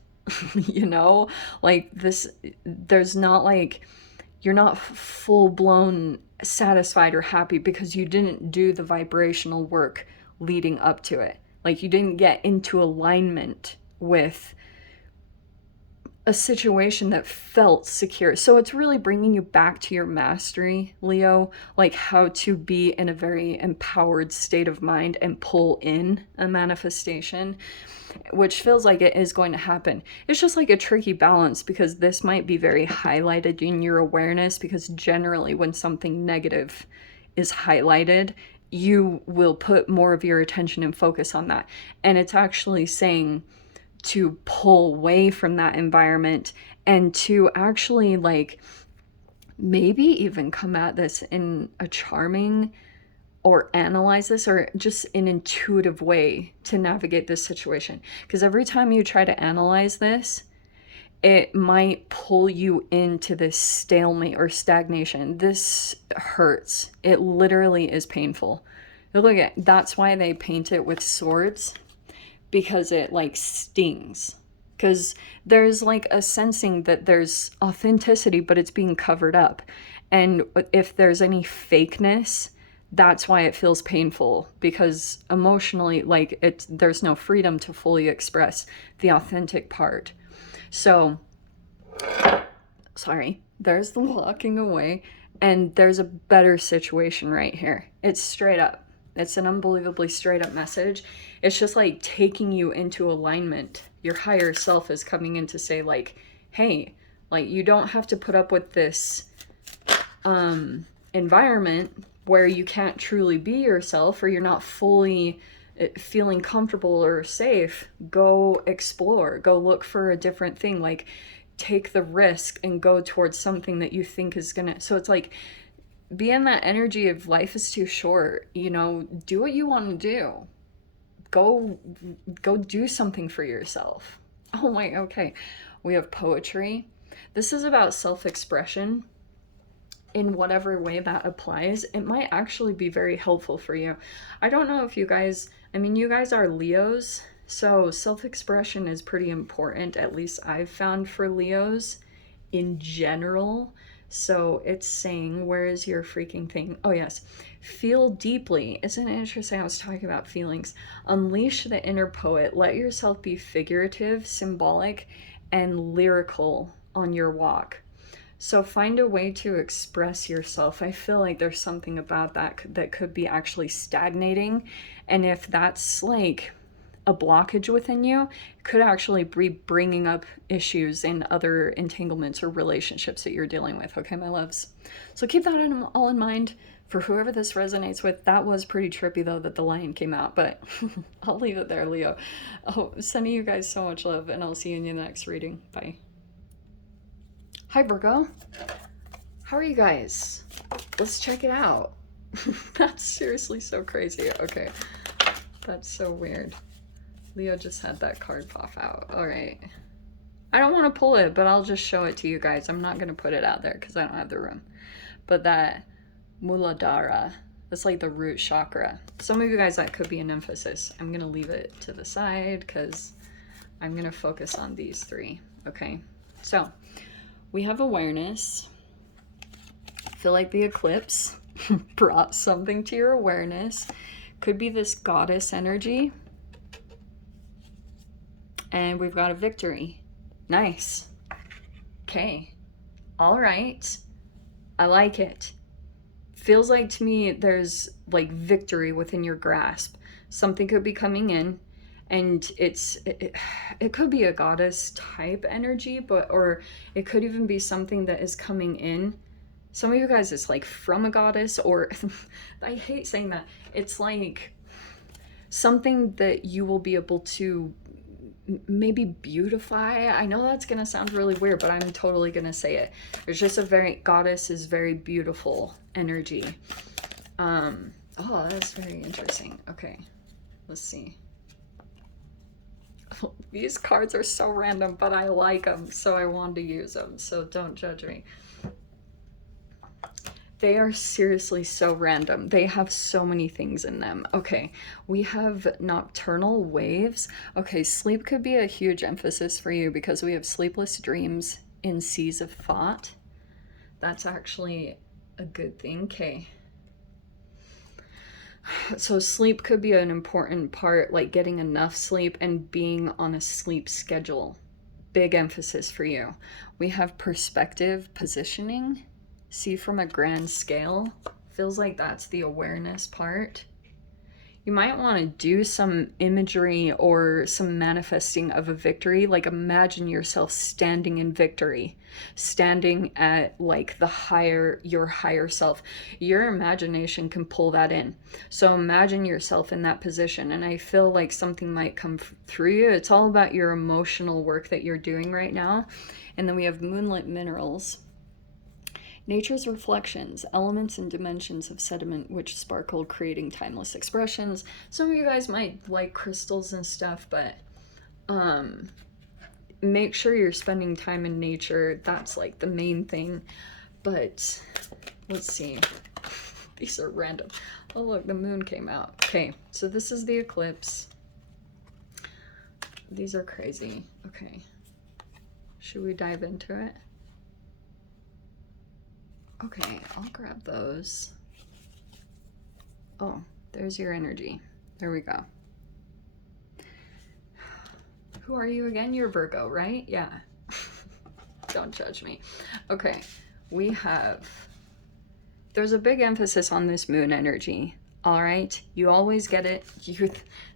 you know, like this, there's not like, you're not full blown satisfied or happy because you didn't do the vibrational work leading up to it. Like you didn't get into alignment with a situation that felt secure. So it's really bringing you back to your mastery, Leo, like how to be in a very empowered state of mind and pull in a manifestation, which feels like it is going to happen. It's just like a tricky balance because this might be very highlighted in your awareness because generally when something negative is highlighted, you will put more of your attention and focus on that. And it's actually saying to pull away from that environment and to actually like maybe even come at this in a charming or analyze this or just an intuitive way to navigate this situation. Because every time you try to analyze this, it might pull you into this stalemate or stagnation. This hurts. It literally is painful. Look at, that's why they paint it with swords, because it like stings. Because there's like a sensing that there's authenticity, but it's being covered up. And if there's any fakeness, that's why it feels painful, because emotionally, like there's no freedom to fully express the authentic part. So, sorry, there's the walking away, and there's a better situation right here. It's straight up. It's an unbelievably straight up message. It's just like taking you into alignment. Your higher self is coming in to say like, hey, like you don't have to put up with this environment where you can't truly be yourself, or you're not fully feeling comfortable or safe. Go explore, go look for a different thing, like take the risk and go towards something that you think is gonna, so it's like, be in that energy of life is too short, you know, do what you want to do. Go do something for yourself. Oh my, okay. We have poetry. This is about self-expression in whatever way that applies. It might actually be very helpful for you. I don't know if you guys, I mean, you guys are Leos, so self-expression is pretty important, at least I've found, for Leos in general. So it's saying, where is your freaking thing? Oh yes, feel deeply. Isn't it interesting? I was talking about feelings. Unleash the inner poet. Let yourself be figurative, symbolic, and lyrical on your walk. So find a way to express yourself. I feel like there's something about that that could be actually stagnating. And if that's like a blockage within you, it could actually be bringing up issues in other entanglements or relationships that you're dealing with. Okay, my loves. So keep that all in mind for whoever this resonates with. That was pretty trippy though that the lion came out, but I'll leave it there, Leo. Oh, sending you guys so much love, and I'll see you in the next reading. Bye. Hi, Virgo. How are you guys? Let's check it out. That's seriously so crazy. Okay. That's so weird. Leo just had that card pop out. All right. I don't want to pull it, but I'll just show it to you guys. I'm not going to put it out there because I don't have the room. But that Muladhara, that's like the root chakra. Some of you guys, that could be an emphasis. I'm going to leave it to the side because I'm going to focus on these three. Okay. So we have awareness. I feel like the eclipse brought something to your awareness. Could be this goddess energy. And we've got a victory. Nice. Okay. All right. I like it. Feels like to me there's like victory within your grasp. Something could be coming in, and it could be a goddess type energy, but or it could even be something that is coming in. Some of you guys, it's like from a goddess, or I hate saying that. It's like something that you will be able to maybe beautify. I know that's gonna sound really weird, but I'm totally gonna say it. There's just a very, goddess is very beautiful energy. Oh, that's very interesting. Okay, let's see. These cards are so random, but I like them, so I want to use them, so don't judge me. They are seriously so random. They have so many things in them. Okay, we have nocturnal waves. Okay, sleep could be a huge emphasis for you because we have sleepless dreams in seas of thought. That's actually a good thing. Okay. So sleep could be an important part, like getting enough sleep and being on a sleep schedule. Big emphasis for you. We have perspective positioning. See from a grand scale. Feels like that's the awareness part. You might want to do some imagery or some manifesting of a victory. Like imagine yourself standing in victory, standing at like your higher self. Your imagination can pull that in. So imagine yourself in that position, and I feel like something might come through you. It's all about your emotional work that you're doing right now. And then we have moonlit minerals. Nature's reflections, elements and dimensions of sediment which sparkle, creating timeless expressions. Some of you guys might like crystals and stuff, but make sure you're spending time in nature. That's like the main thing. But let's see. These are random. Oh, look, the moon came out. Okay, so this is the eclipse. These are crazy. Okay. Should we dive into it? Okay, I'll grab those. Oh, there's your energy. There we go. Who are you again? You're Virgo, right? Yeah. Don't judge me. Okay, we have... There's a big emphasis on this moon energy. All right, you always get it.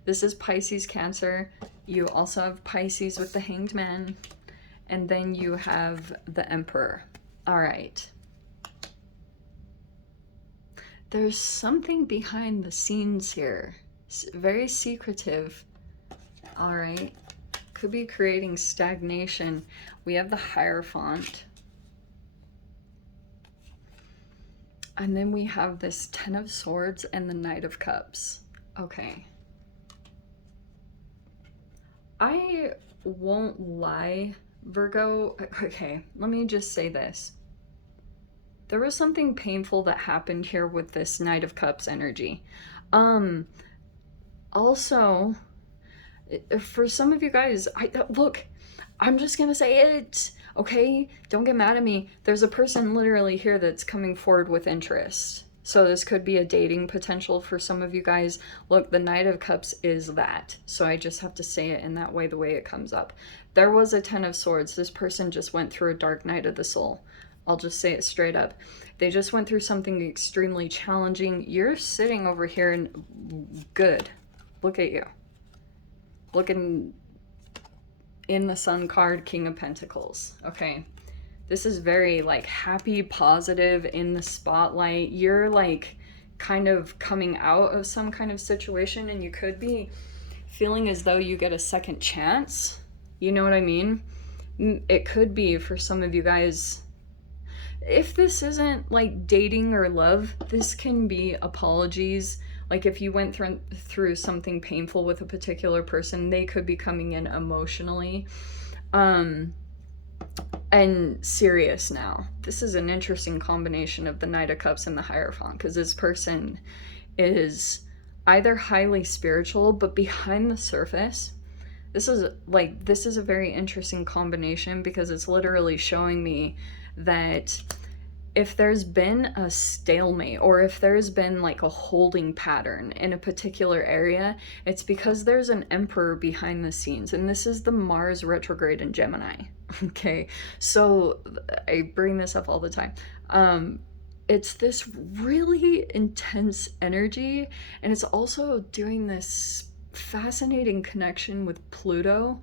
This is Pisces, Cancer. You also have Pisces with the Hanged Man. And then you have the Emperor. All right. There's something behind the scenes here. Very secretive. All right. Could be creating stagnation. We have the Hierophant. And then we have this Ten of Swords and the Knight of Cups. Okay. I won't lie, Virgo. Okay, let me just say this. There was something painful that happened here with this Knight of Cups energy. Also, for some of you guys, look, I'm just gonna say it, okay? Don't get mad at me. There's a person literally here that's coming forward with interest. So this could be a dating potential for some of you guys. Look, the Knight of Cups is that. So I just have to say it in that way, the way it comes up. There was a Ten of Swords. This person just went through a dark night of the soul. I'll just say it straight up. They just went through something extremely challenging. You're sitting over here and good. Look at you. Looking in the Sun card, King of Pentacles. Okay. This is very like happy, positive, in the spotlight. You're like kind of coming out of some kind of situation, and you could be feeling as though you get a second chance. You know what I mean? It could be for some of you guys. If this isn't like dating or love, this can be apologies. Like if you went through something painful with a particular person, they could be coming in emotionally and serious now. This is an interesting combination of the Knight of Cups and the Hierophant, because this person is either highly spiritual, but behind the surface, this is a very interesting combination, because it's literally showing me that if there's been a stalemate, or if there's been like a holding pattern in a particular area, it's because there's an Emperor behind the scenes, and this is the Mars retrograde in Gemini. Okay, so I bring this up all the time. It's this really intense energy, and it's also doing this fascinating connection with Pluto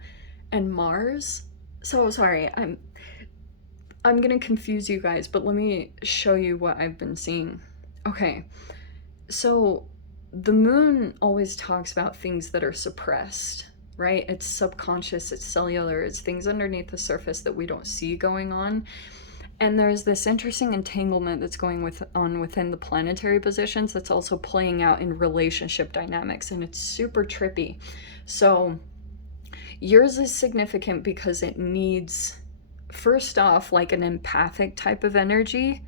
and Mars. So sorry, I'm gonna confuse you guys, but let me show you what I've been seeing. Okay, so the moon always talks about things that are suppressed, right? It's subconscious, it's cellular, it's things underneath the surface that we don't see going on. And there's this interesting entanglement that's going on within the planetary positions that's also playing out in relationship dynamics, and it's super trippy. So yours is significant because it needs, first off, like an empathic type of energy,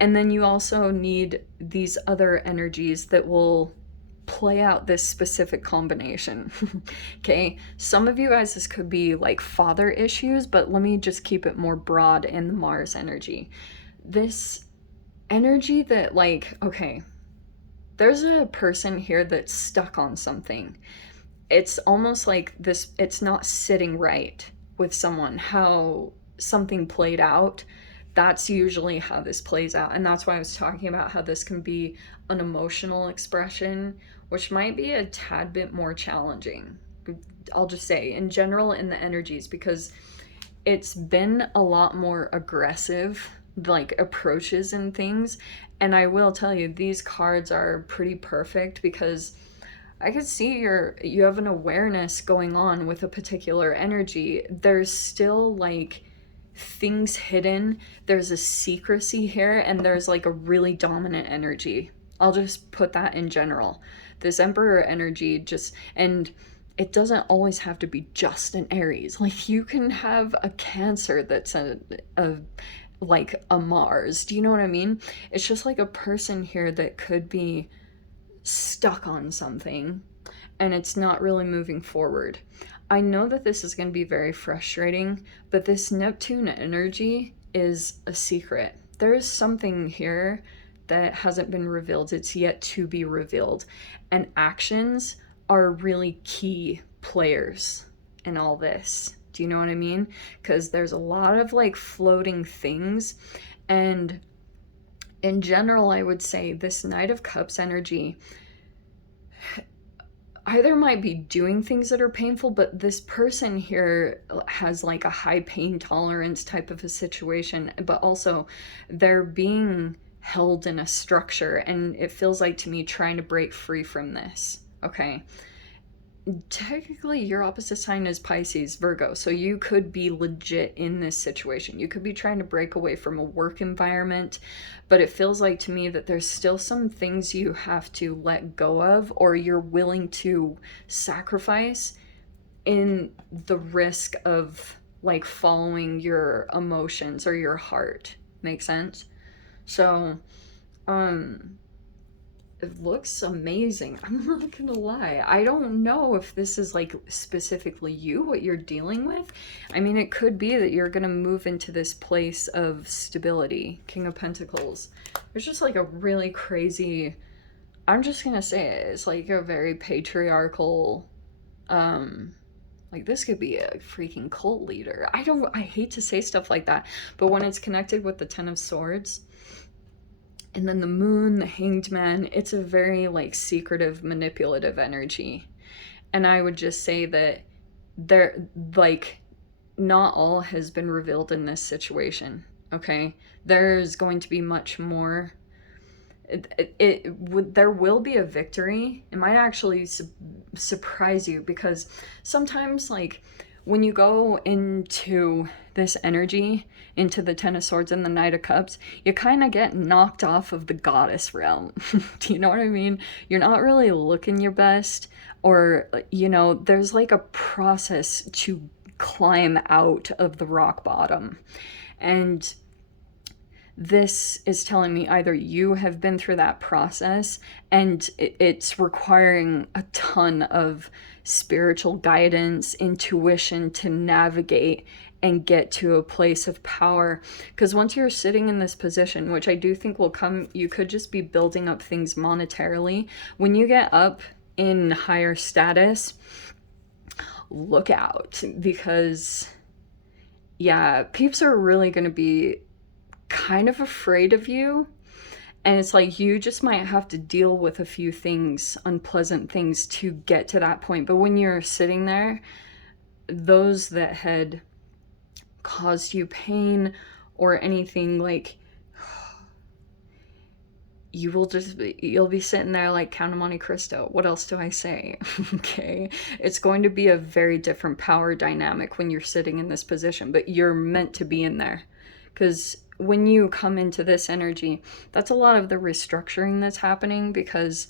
and then you also need these other energies that will play out this specific combination. Okay, some of you guys, this could be like father issues, but let me just keep it more broad in the Mars energy. This energy that like, okay, there's a person here that's stuck on something. It's almost like this, it's not sitting right with someone, how something played out. That's usually how this plays out, and that's why I was talking about how this can be an emotional expression, which might be a tad bit more challenging. I'll just say in general in the energies, because it's been a lot more aggressive, like approaches and things. And I will tell you, these cards are pretty perfect, because I could see you have an awareness going on with a particular energy. There's still like things hidden, there's a secrecy here, and there's like a really dominant energy. I'll just put that in general. This Emperor energy just, and it doesn't always have to be just an Aries. Like, you can have a Cancer that's like a Mars. Do you know what I mean? It's just like a person here that could be stuck on something and it's not really moving forward. I know that this is going to be very frustrating, but this Neptune energy is a secret. There is something here that hasn't been revealed. It's yet to be revealed. And actions are really key players in all this. Do you know what I mean? Because there's a lot of like floating things. And in general, I would say this Knight of Cups energy either might be doing things that are painful, but this person here has like a high pain tolerance type of a situation, but also they're being held in a structure, and it feels like to me trying to break free from this. Okay, technically your opposite sign is Pisces, Virgo, so you could be legit in this situation. You could be trying to break away from a work environment, but it feels like to me that there's still some things you have to let go of, or you're willing to sacrifice in the risk of like following your emotions or your heart. Make sense? So it looks amazing. I'm not gonna lie. I don't know if this is like specifically you, what you're dealing with. I mean, it could be that you're gonna move into this place of stability. King of Pentacles. There's just like a really crazy, I'm just gonna say it, it's like a very patriarchal, like this could be a freaking cult leader. I hate to say stuff like that, but when it's connected with the Ten of Swords, and then the Moon, the Hanged Man, it's a very like secretive, manipulative energy. And I would just say that there, like, not all has been revealed in this situation. Okay, there's going to be much more. There will be a victory. It might actually surprise you, because sometimes, like, when you go into this energy, into the Ten of Swords and the Knight of Cups, you kind of get knocked off of the goddess realm. Do you know what I mean? You're not really looking your best, or, you know, there's like a process to climb out of the rock bottom. And this is telling me either you have been through that process and it's requiring a ton of spiritual guidance, intuition to navigate and get to a place of power. Because once you're sitting in this position, which I do think will come, you could just be building up things monetarily. When you get up in higher status, look out, because yeah, peeps are really going to be kind of afraid of you, and it's like you just might have to deal with a few things, unpleasant things, to get to that point. But when you're sitting there, those that had caused you pain or anything, like, you'll be sitting there like Count of Monte Cristo. What else do I say? Okay, it's going to be a very different power dynamic when you're sitting in this position, but you're meant to be in there, because when you come into this energy, that's a lot of the restructuring that's happening, because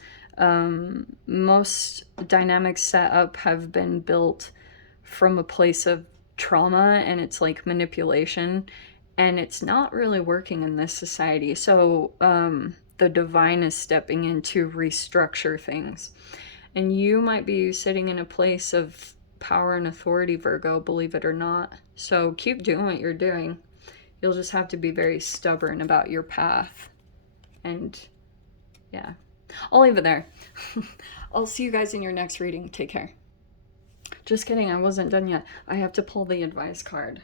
most dynamics set up have been built from a place of trauma, and it's like manipulation, and it's not really working in this society. So the divine is stepping in to restructure things, and you might be sitting in a place of power and authority, Virgo, believe it or not. So keep doing what you're doing. You'll just have to be very stubborn about your path. And yeah, I'll leave it there. I'll see you guys in your next reading. Take care. Just kidding, I wasn't done yet. I have to pull the advice card.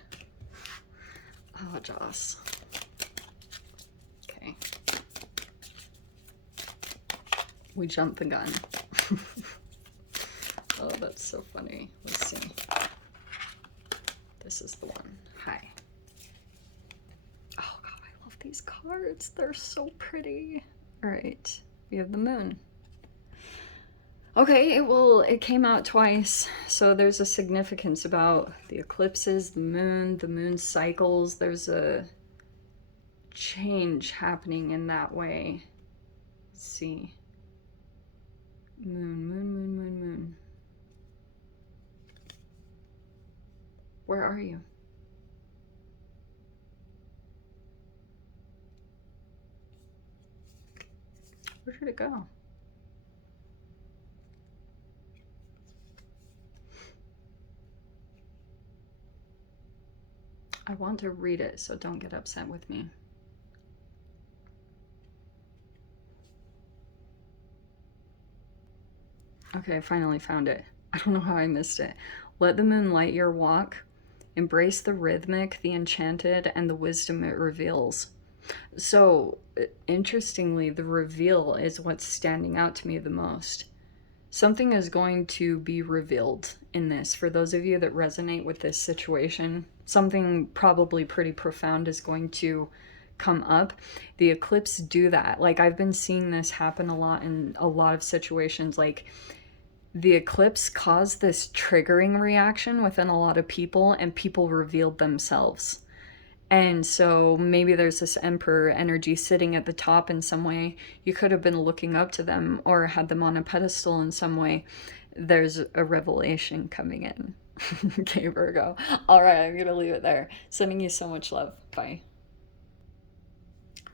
Oh, Joss. Okay. We jumped the gun. Oh, that's so funny. Let's see. This is the one. Hi. Oh God, I love these cards. They're so pretty. All right, we have the Moon. Okay, well, it came out twice, so there's a significance about the eclipses, the moon cycles. There's a change happening in that way. Let's see. Moon. Where are you? Where did it go? I want to read it, so don't get upset with me. Okay, I finally found it. I don't know how I missed it. Let the moon light your walk. Embrace the rhythmic, the enchanted, and the wisdom it reveals. So, interestingly, the reveal is what's standing out to me the most. Something is going to be revealed in this. For those of you that resonate with this situation, something probably pretty profound is going to come up. The eclipse do that. Like, I've been seeing this happen a lot in a lot of situations. Like, the eclipse caused this triggering reaction within a lot of people, and people revealed themselves. And so maybe there's this emperor energy sitting at the top in some way. You could have been looking up to them or had them on a pedestal in some way. There's a revelation coming in. Okay, Virgo. All right, I'm going to leave it there. Sending you so much love. Bye.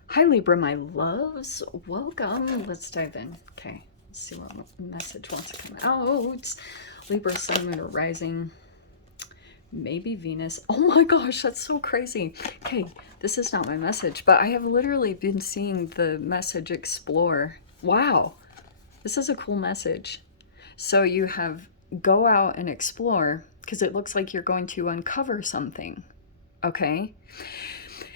Hi, Libra, my loves. Welcome. Let's dive in. Okay, let's see what message wants to come out. Libra, Sun, Moon, or Rising. Maybe Venus. Oh my gosh, that's so crazy. Okay, this is not my message, but I have literally been seeing the message explore. Wow, this is a cool message. So you have go out and explore, because it looks like you're going to uncover something. Okay,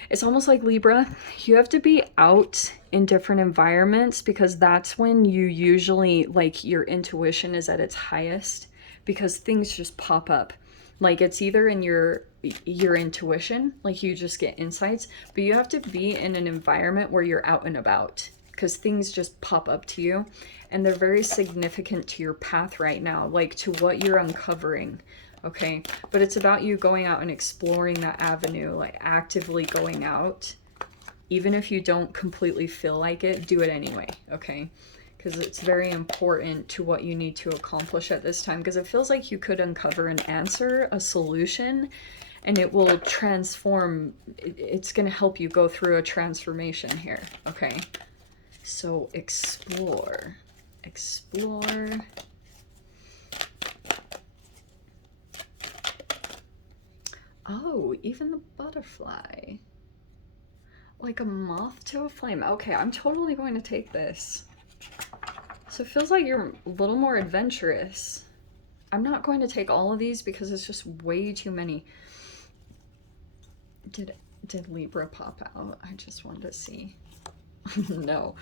it's almost like Libra, you have to be out in different environments, because that's when you usually, like, your intuition is at its highest, because things just pop up. Like, it's either in your intuition, like you just get insights, but you have to be in an environment where you're out and about, because things just pop up to you, and they're very significant to your path right now, like to what you're uncovering. Okay, but it's about you going out and exploring that avenue, like actively going out. Even if you don't completely feel like it, do it anyway, okay? Because it's very important to what you need to accomplish at this time, because it feels like you could uncover an answer, a solution, and it will transform. It's going to help you go through a transformation here, okay? So explore. Explore. Oh, even the butterfly. Like a moth to a flame. Okay, I'm totally going to take this. So it feels like you're a little more adventurous. I'm not going to take all of these because it's just way too many. Did Libra pop out? I just wanted to see. No.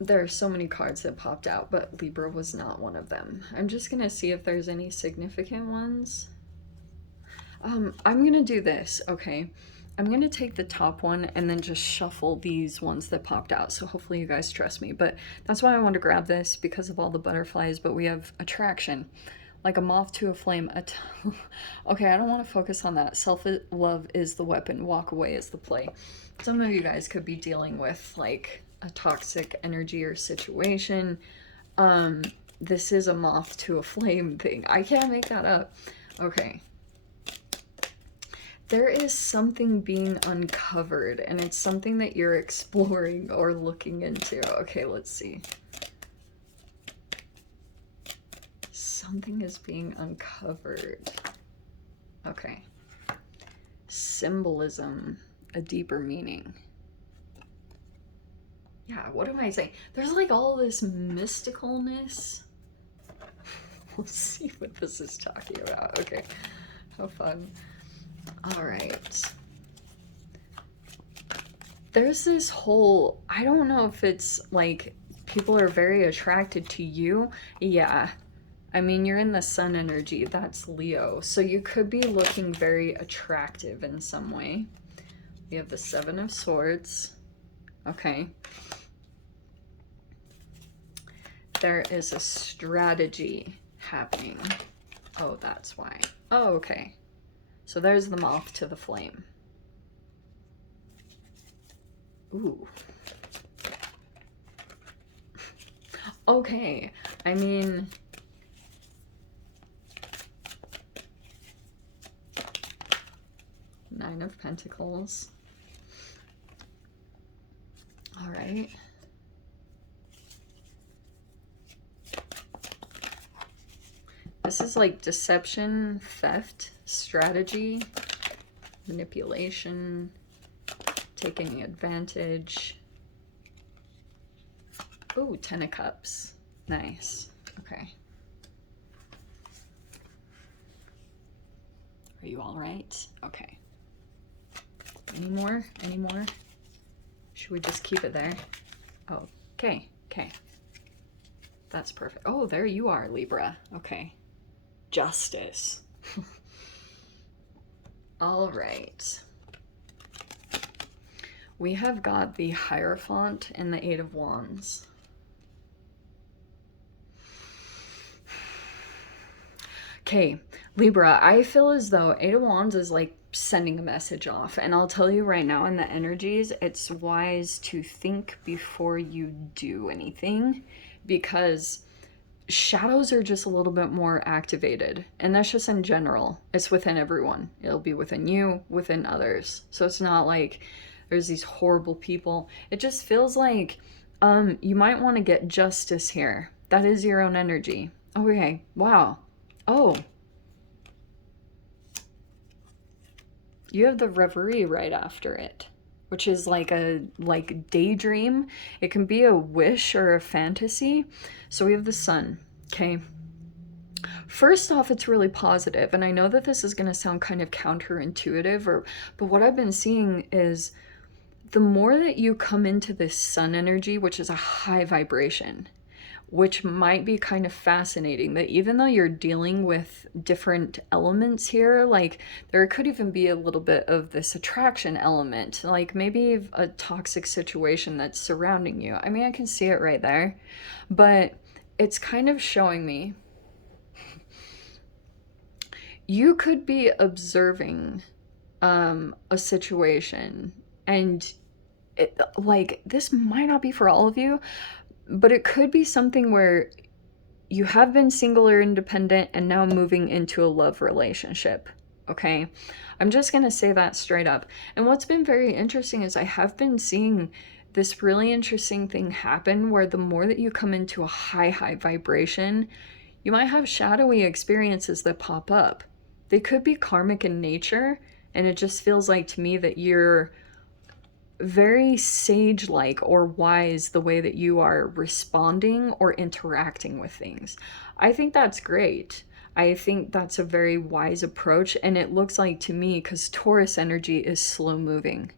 There are so many cards that popped out, but Libra was not one of them. I'm just going to see if there's any significant ones. I'm going to do this, okay? I'm going to take the top one and then just shuffle these ones that popped out. So hopefully you guys trust me. But that's why I wanted to grab this, because of all the butterflies. But we have attraction, like a moth to a flame. Okay, I don't want to focus on that. Self-love is the weapon. Walk away is the play. Some of you guys could be dealing with like a toxic energy or situation. This is a moth to a flame thing. I can't make that up. Okay. There is something being uncovered, and it's something that you're exploring or looking into. Okay, let's see. Something is being uncovered. Okay. Symbolism, a deeper meaning. Yeah, what am I saying? There's like all this mysticalness. We'll see what this is talking about. Okay, how fun. All right. There's this whole, I don't know if it's like people are very attracted to you. Yeah. I mean, you're in the sun energy. That's Leo. So you could be looking very attractive in some way. We have the Seven of Swords. Okay. There is a strategy happening. Oh, that's why. Oh, okay. So there's the moth to the flame. Ooh. Okay. I mean, Nine of Pentacles. All right. This is like deception, theft, strategy, manipulation, taking advantage. Ooh, 10 of Cups. Nice. Okay. Are you all right? Okay. Any more? Any more? Should we just keep it there? Oh, okay. Okay. That's perfect. Oh, there you are, Libra. Okay. Justice. All right. We have got the Hierophant and the Eight of Wands. Okay, Libra, I feel as though Eight of Wands is like sending a message off. And I'll tell you right now in the energies, it's wise to think before you do anything, because shadows are just a little bit more activated. And that's just in general. It's within everyone. It'll be within you, within others. So it's not like there's these horrible people. It just feels like you might want to get justice here. That is your own energy. Okay, wow. Oh. You have the Reverie right after it, which is like a daydream. It can be a wish or a fantasy. So we have the Sun, okay? First off, it's really positive, and I know that this is going to sound kind of counterintuitive, but what I've been seeing is the more that you come into this Sun energy, which is a high vibration, which might be kind of fascinating, that even though you're dealing with different elements here, like there could even be a little bit of this attraction element, like maybe a toxic situation that's surrounding you. I mean, I can see it right there, but it's kind of showing me you could be observing a situation, and like this might not be for all of you, but it could be something where you have been single or independent and now moving into a love relationship, okay? I'm just going to say that straight up. And what's been very interesting is I have been seeing this really interesting thing happen where the more that you come into a high vibration, you might have shadowy experiences that pop up. They could be karmic in nature, and it just feels like to me that you're very sage-like or wise the way that you are responding or interacting with things. I think that's great. I think that's a very wise approach, and it looks like to me, because Taurus energy is slow moving.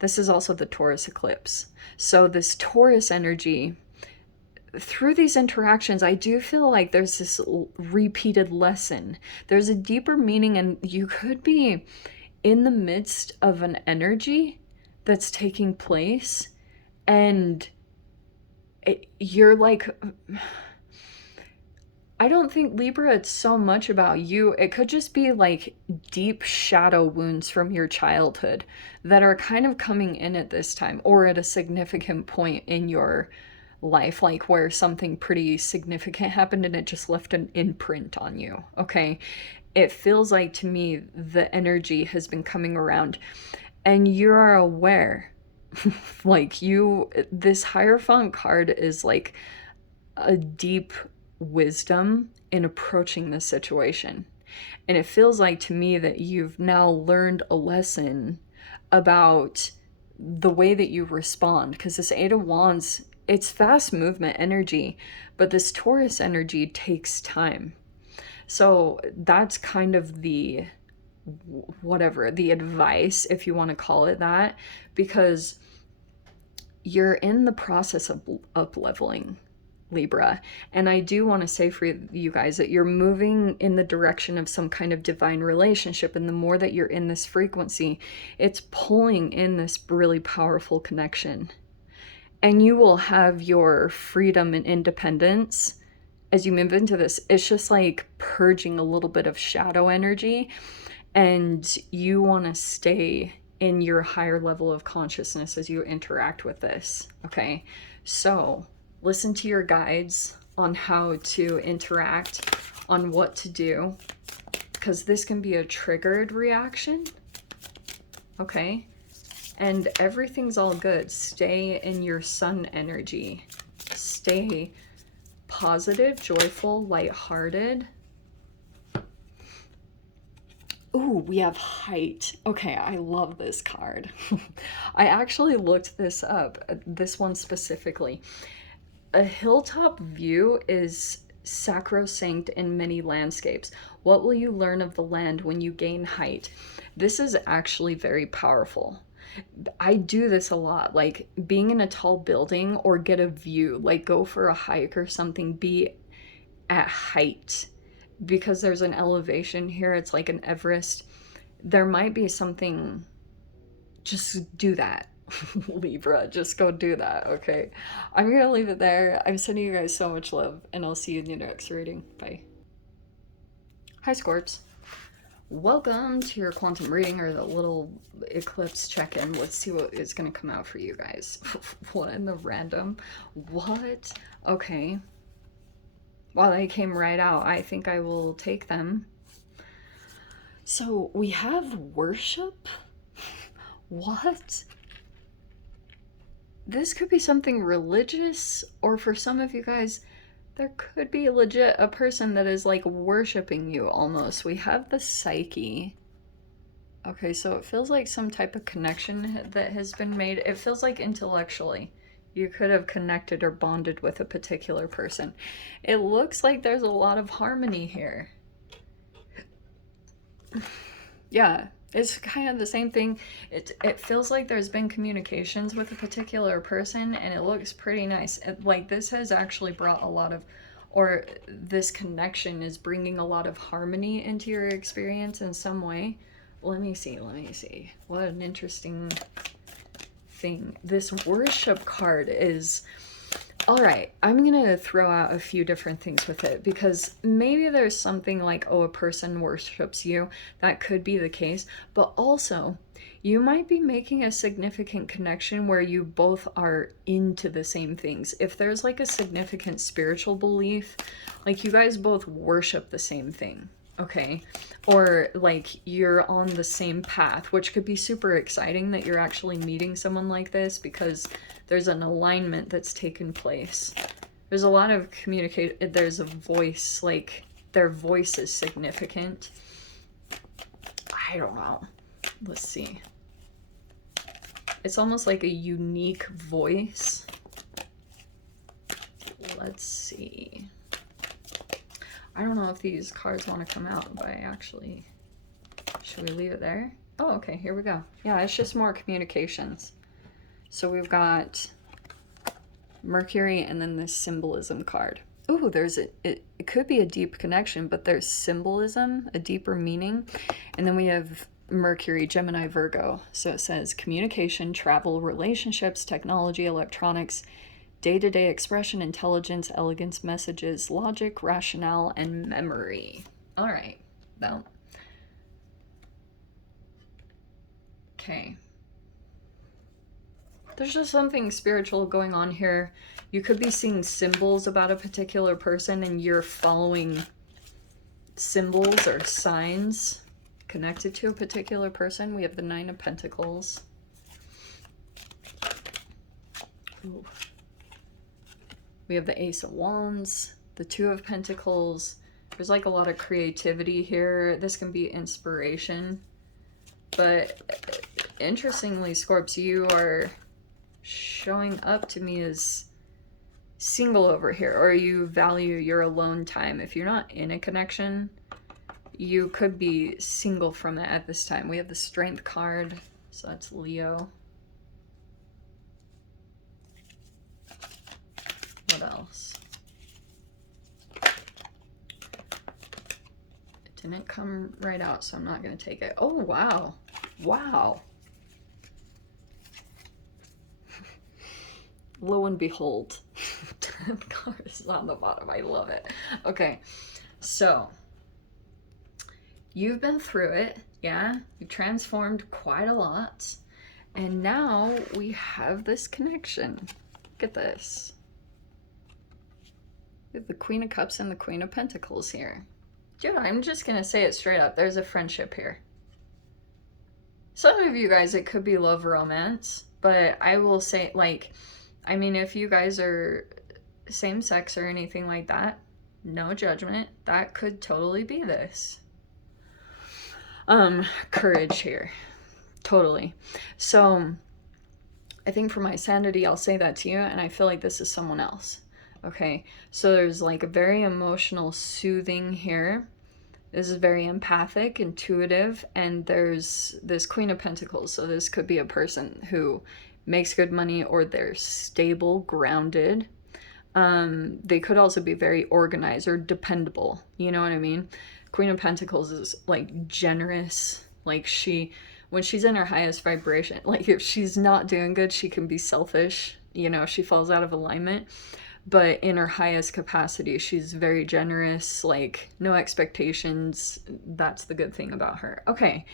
This is also the Taurus eclipse. So this Taurus energy, through these interactions, I do feel like there's this repeated lesson. There's a deeper meaning, and you could be in the midst of an energy that's taking place, and you're like, I don't think, Libra, it's so much about you. It could just be like deep shadow wounds from your childhood that are kind of coming in at this time, or at a significant point in your life, like where something pretty significant happened and it just left an imprint on you, okay? It feels like to me the energy has been coming around, and you're aware. Like this Hierophant card is like a deep wisdom in approaching this situation. And it feels like to me that you've now learned a lesson about the way that you respond, because this Eight of Wands, it's fast movement energy, but this Taurus energy takes time. So that's kind of the advice, if you want to call it that, because you're in the process of up-leveling, Libra. And I do want to say for you guys that you're moving in the direction of some kind of divine relationship, and the more that you're in this frequency, it's pulling in this really powerful connection. And you will have your freedom and independence as you move into this. It's just like purging a little bit of shadow energy, and you want to stay in your higher level of consciousness as you interact with this, okay? So listen to your guides on how to interact, on what to do, because this can be a triggered reaction. okay? And everything's all good. Stay in your sun energy. Stay positive, joyful, lighthearted. Ooh, we have height. Okay, I love this card. I actually looked this up, this one specifically. A hilltop view is sacrosanct in many landscapes. What will you learn of the land when you gain height? This is actually very powerful. I do this a lot, like being in a tall building or get a view, like go for a hike or something, be at height, because there's an elevation here. It's like an Everest. There might be something, just do that. Libra, just go do that, okay? I'm gonna leave it there. I'm sending you guys so much love, and I'll see you in the next reading. Bye. Hi, Scorps. Welcome to your quantum reading, or the little eclipse check-in. Let's see what is going to come out for you guys. What in the random? What? Okay. Well, they came right out. I think I will take them. So we have worship? What? This could be something religious, or for some of you guys, there could be legit a person that is like worshiping you almost. We have the Psyche. Okay, so it feels like some type of connection that has been made. It feels like intellectually you could have connected or bonded with a particular person. It looks like there's a lot of harmony here. Yeah, it's kind of the same thing. It feels like there's been communications with a particular person, and it looks pretty nice. Like this has actually brought a lot of, or this connection is bringing a lot of harmony into your experience in some way. Let me see. What an interesting thing. This worship card is... All right, I'm going to throw out a few different things with it, because maybe there's something like, oh, a person worships you. That could be the case. But also, you might be making a significant connection where you both are into the same things. If there's like a significant spiritual belief, like you guys both worship the same thing, okay? Or like you're on the same path, which could be super exciting that you're actually meeting someone like this, because there's an alignment that's taken place. There's a lot of there's a voice, like their voice is significant. I don't know. Let's see. It's almost like a unique voice. Let's see. I don't know if these cards want to come out, but should we leave it there? Oh, okay, here we go. Yeah, it's just more communications. So we've got Mercury and then this symbolism card. Ooh, it could be a deep connection, but there's symbolism, a deeper meaning. And then we have Mercury, Gemini, Virgo. So it says communication, travel, relationships, technology, electronics, day-to-day expression, intelligence, elegance, messages, logic, rationale, and memory. All right. Well. Okay. There's just something spiritual going on here. You could be seeing symbols about a particular person, and you're following symbols or signs connected to a particular person. We have the Nine of Pentacles. Ooh. We have the Ace of Wands, the Two of Pentacles. There's like a lot of creativity here. This can be inspiration. But interestingly, Scorps, you are showing up to me as single over here, or you value your alone time. If you're not in a connection, you could be single from it at this time. We have the Strength card, so that's Leo. What else? It didn't come right out, so I'm not going to take it. Oh, wow. Wow. Lo and behold, 10 cards on the bottom. I love it. Okay, so you've been through it, yeah? You've transformed quite a lot, and now we have this connection. Look at this. We have the Queen of Cups and the Queen of Pentacles here. Dude, I'm just gonna say it straight up. There's a friendship here. Some of you guys, it could be love romance, but I will say, like, I mean, if you guys are same sex or anything like that, no judgment. That could totally be this. Courage here. Totally. So I think for my sanity, I'll say that to you, and I feel like this is someone else. Okay, so there's like a very emotional soothing here. This is very empathic, intuitive, and there's this Queen of Pentacles. So this could be a person who makes good money, or they're stable, grounded. They could also be very organized or dependable. You know what I mean? Queen of Pentacles is like generous. Like when she's in her highest vibration, like if she's not doing good, she can be selfish. You know, she falls out of alignment. But in her highest capacity, she's very generous, like no expectations. That's the good thing about her. Okay,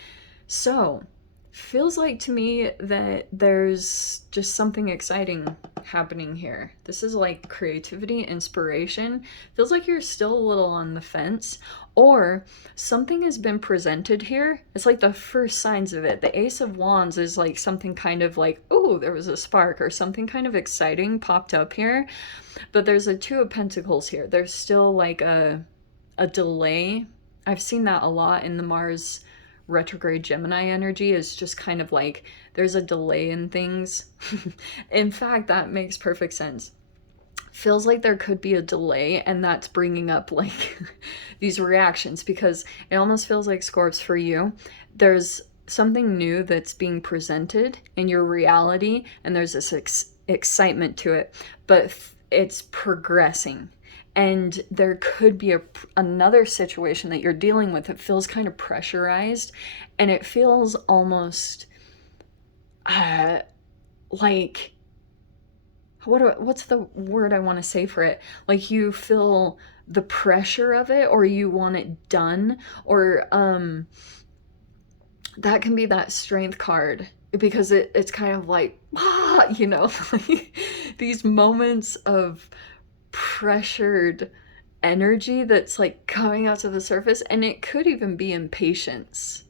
so feels like to me that there's just something exciting happening here. This is like creativity, inspiration. Feels like you're still a little on the fence, or something has been presented here. It's like the first signs of it. The Ace of Wands is like something kind of like, oh, there was a spark, or something kind of exciting popped up here. But there's a Two of Pentacles here. There's still like a delay. I've seen that a lot in the Mars retrograde Gemini energy, is just kind of like there's a delay in things. In fact, that makes perfect sense. Feels like there could be a delay, and that's bringing up like these reactions, because it almost feels like, Scorps, for you, there's something new that's being presented in your reality, and there's this excitement to it, but it's progressing. And there could be another situation that you're dealing with. It feels kind of pressurized, and it feels almost like, what's the word I want to say for it? Like you feel the pressure of it, or you want it done, or that can be that Strength card, because it's kind of like, you know, like these moments of pressured energy that's like coming out to the surface. And it could even be impatience,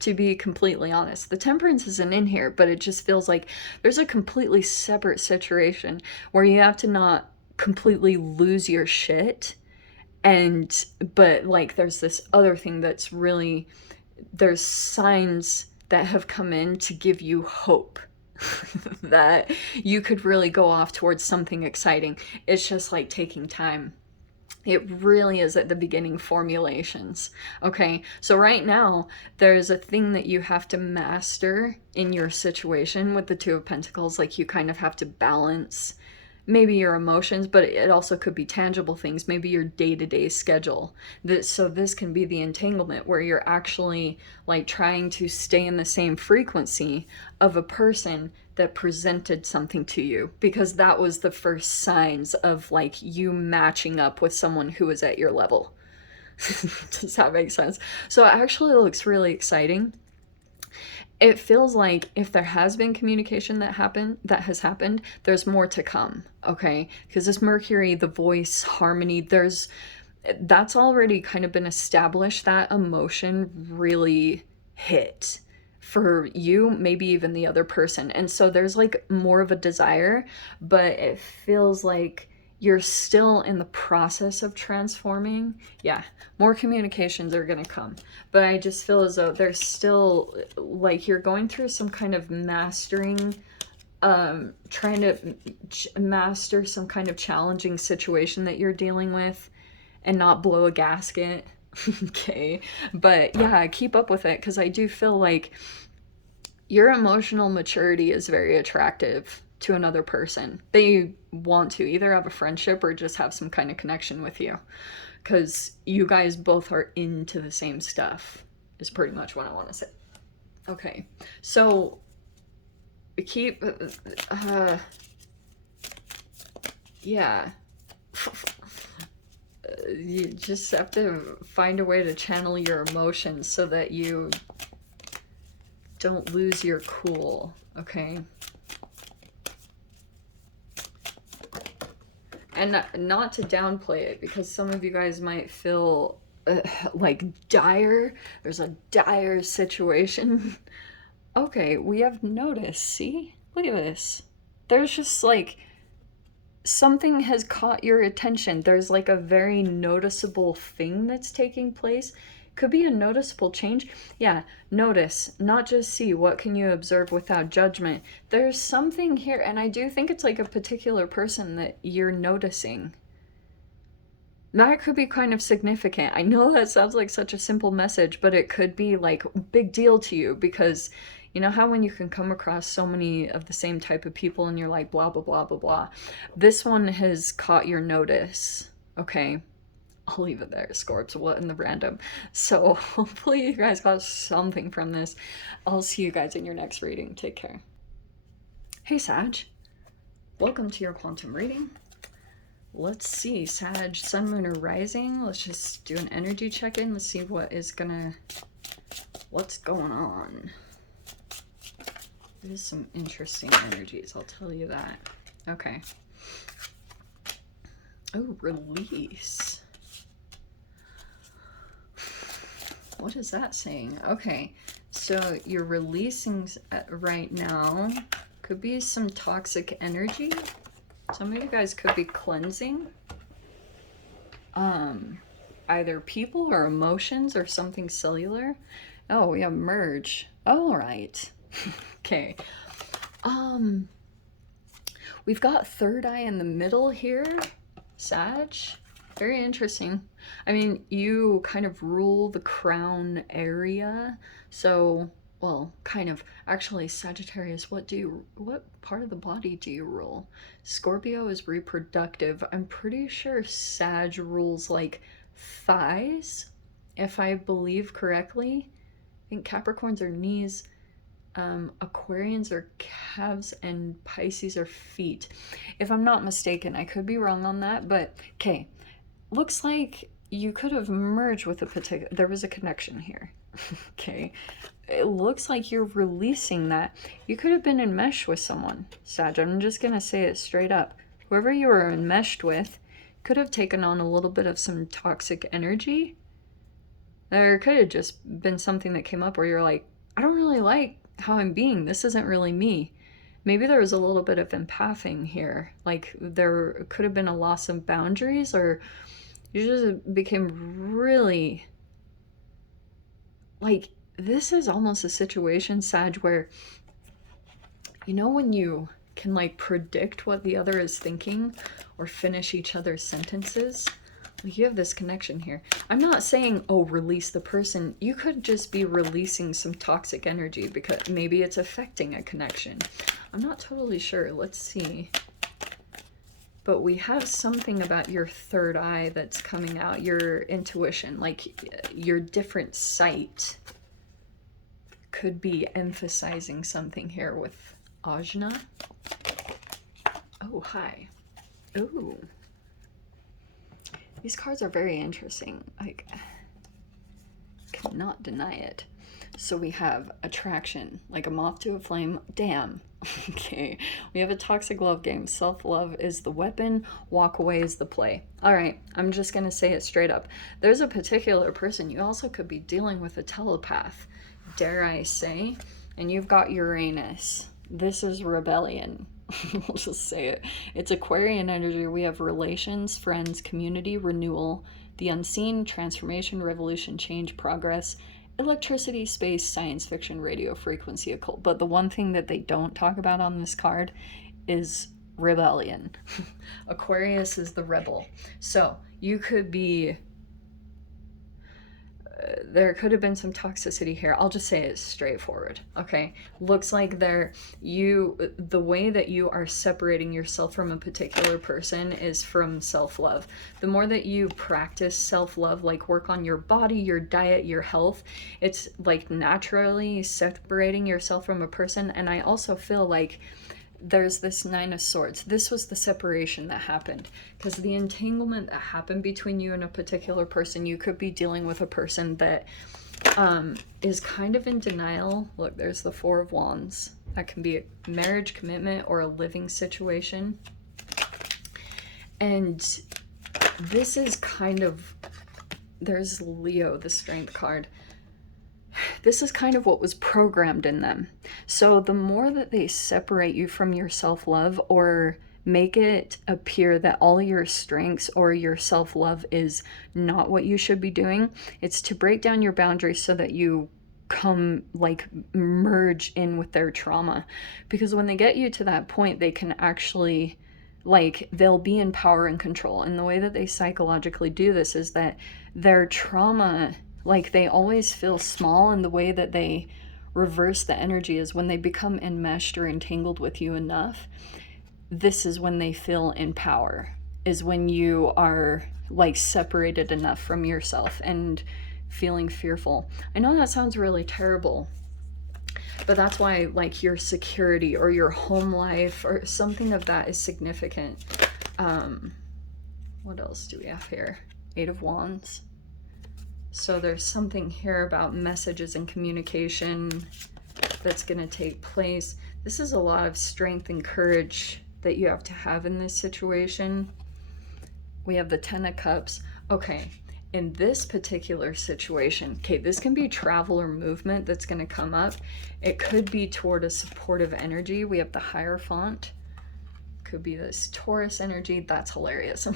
to be completely honest. The Temperance isn't in here, but it just feels like there's a completely separate situation where you have to not completely lose your shit, but like there's this other thing that's really, there's signs that have come in to give you hope that you could really go off towards something exciting. It's just like taking time. It really is at the beginning formulations. Okay, so right now there's a thing that you have to master in your situation with the Two of Pentacles. Like you kind of have to balance maybe your emotions, but it also could be tangible things, maybe your day-to-day schedule. So this can be the entanglement where you're actually like trying to stay in the same frequency of a person that presented something to you, because that was the first signs of like you matching up with someone who is at your level. Does that make sense? So it actually looks really exciting. It feels like if there has been communication that has happened, there's more to come, okay? Because this Mercury, the voice, harmony, that's already kind of been established. That emotion really hit for you, maybe even the other person. And so there's like more of a desire, but it feels like you're still in the process of transforming. Yeah, more communications are gonna come, but I just feel as though there's still like you're going through some kind of mastering, trying to master some kind of challenging situation that you're dealing with and not blow a gasket. Okay, but yeah, keep up with it, because I do feel like your emotional maturity is very attractive to another person. They want to either have a friendship or just have some kind of connection with you, because you guys both are into the same stuff, is pretty much what I want to say. Okay, so keep yeah. You just have to find a way to channel your emotions so that you don't lose your cool, okay? And not to downplay it, because some of you guys might feel like dire. There's a dire situation Okay, we have notice. See? Look at this. There's just like something has caught your attention. There's like a very noticeable thing that's taking place. Could be a noticeable change. Yeah, notice, not just see. What can you observe without judgment? There's something here, and I do think it's like a particular person that you're noticing. That could be kind of significant. I know that sounds like such a simple message, but it could be like big deal to you, because you know how when you can come across so many of the same type of people and you're like blah blah blah blah blah. This one has caught your notice. Okay, I'll leave it there, Scorps. What in the random? So hopefully you guys got something from this. I'll see you guys in your next reading. Take care. Hey Sag, welcome to your quantum reading. Let's see, Sag, Sun, Moon, or Rising. Let's just do an energy check-in. Let's see what's going on. There's some interesting energies, I'll tell you that. Okay. Oh, release. What is that saying? Okay, so you're releasing right now. Could be some toxic energy. Some of you guys could be cleansing. Either people or emotions or something cellular. Oh, we have merge. All right. Okay. We've got third eye in the middle here. Sag. Very interesting. I mean, you kind of rule the crown area. So, well, kind of. Actually, Sagittarius, what part of the body do you rule? Scorpio is reproductive. I'm pretty sure Sag rules like thighs, if I believe correctly. I think Capricorns are knees, Aquarians are calves, and Pisces are feet. If I'm not mistaken, I could be wrong on that, but okay. Looks like you could have merged with a particular, there was a connection here. Okay. It looks like you're releasing that. You could have been enmeshed with someone, Sag. I'm just going to say it straight up. Whoever you were enmeshed with could have taken on a little bit of some toxic energy. There could have just been something that came up where you're like, I don't really like how I'm being. This isn't really me. Maybe there was a little bit of empathing here. Like there could have been a loss of boundaries, or you just became really like, this is almost a situation, Sag, where, you know, when you can like predict what the other is thinking or finish each other's sentences, like you have this connection here. I'm not saying, oh, release the person. You could just be releasing some toxic energy because maybe it's affecting a connection. I'm not totally sure. Let's see. But we have something about your third eye that's coming out, your intuition, like your different sight could be emphasizing something here with Ajna. Oh, hi. Ooh. These cards are very interesting. Like, cannot deny it. So we have attraction, like a moth to a flame. Damn. Okay. We have a toxic love game. Self-love is the weapon. Walk away is the play. All right. I'm just going to say it straight up. There's a particular person. You also could be dealing with a telepath, dare I say. And you've got Uranus. This is rebellion. We'll just say it. It's Aquarian energy. We have relations, friends, community, renewal, the unseen, transformation, revolution, change, progress, electricity, space, science fiction, radio, frequency, occult. But the one thing that they don't talk about on this card is rebellion. Aquarius is the rebel. So you could be, there could have been some toxicity here. I'll just say it's straightforward. Okay. Looks like the way that you are separating yourself from a particular person is from self-love. The more that you practice self-love, like work on your body, your diet, your health, it's like naturally separating yourself from a person. And I also feel like there's this Nine of Swords. This was the separation that happened, because the entanglement that happened between you and a particular person, you could be dealing with a person that is kind of in denial. Look, there's the Four of Wands. That can be a marriage, commitment, or a living situation. And this is kind of, there's Leo, the Strength card. this is kind of what was programmed in them. So the more that they separate you from your self-love, or make it appear that all your strengths or your self-love is not what you should be doing, it's to break down your boundaries so that you come, like, merge in with their trauma. Because when they get you to that point, they can actually, like, they'll be in power and control. And the way that they psychologically do this is that their trauma, like, they always feel small, and the way that they reverse the energy is when they become enmeshed or entangled with you enough. This is when they feel in power, is when you are, like, separated enough from yourself and feeling fearful. I know that sounds really terrible, but that's why, like, your security or your home life or something of that is significant. What else do we have here? 8 of Wands. So there's something here about messages and communication that's going to take place. This is a lot of strength and courage that you have to have in this situation. We have the 10 of Cups. Okay, in this particular situation, okay, this can be travel or movement that's going to come up. It could be toward a supportive energy. We have the Hierophant. Could be this Taurus energy. That's hilarious.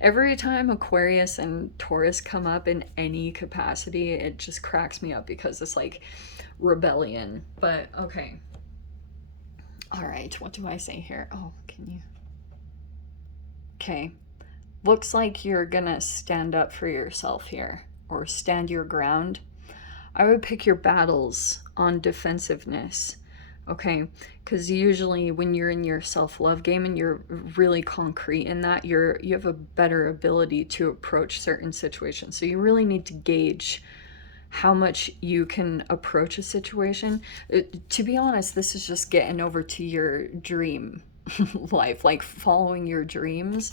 Every time Aquarius and Taurus come up in any capacity, it just cracks me up because it's like rebellion. But okay. All right, what do I say here? Oh, can you? Okay. Looks like you're gonna stand up for yourself here, or stand your ground. I would pick your battles on defensiveness, okay? Because usually when you're in your self-love game and you're really concrete in that, you have a better ability to approach certain situations. So you really need to gauge how much you can approach a situation. To be honest, this is just getting over to your dream life, like following your dreams.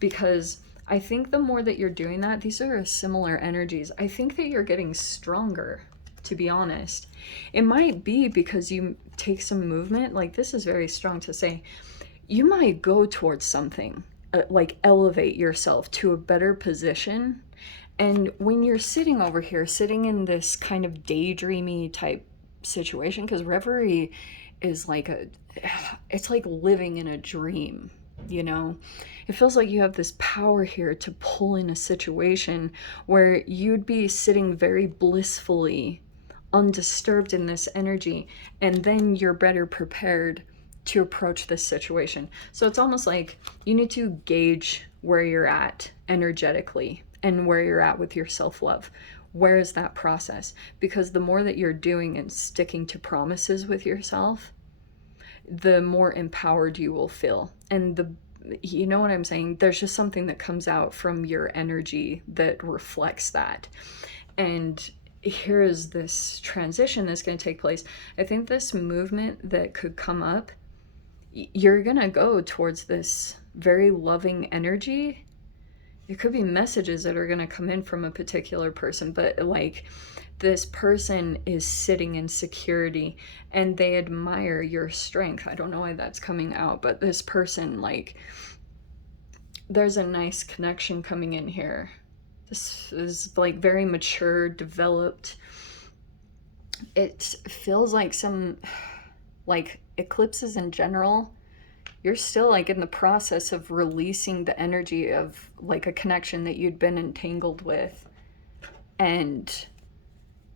Because I think the more that you're doing that, these are similar energies. I think that you're getting stronger, to be honest. It might be because you take some movement. Like, this is very strong to say. You might go towards something, like elevate yourself to a better position. And when you're sitting over here, sitting in this kind of daydreamy type situation, because reverie is like it's like living in a dream, you know? It feels like you have this power here to pull in a situation where you'd be sitting very blissfully, undisturbed in this energy, and then you're better prepared to approach this situation. So it's almost like you need to gauge where you're at energetically and where you're at with your self-love. Where is that process? Because the more that you're doing and sticking to promises with yourself, the more empowered you will feel. And you know what I'm saying? There's just something that comes out from your energy that reflects that. And here is this transition that's going to take place. I think this movement that could come up, you're going to go towards this very loving energy. It could be messages that are going to come in from a particular person, but like, this person is sitting in security and they admire your strength. I don't know why that's coming out, but this person, like, there's a nice connection coming in here. This is like very mature, developed. It feels like some, like, eclipses in general. You're still like in the process of releasing the energy of like a connection that you'd been entangled with. And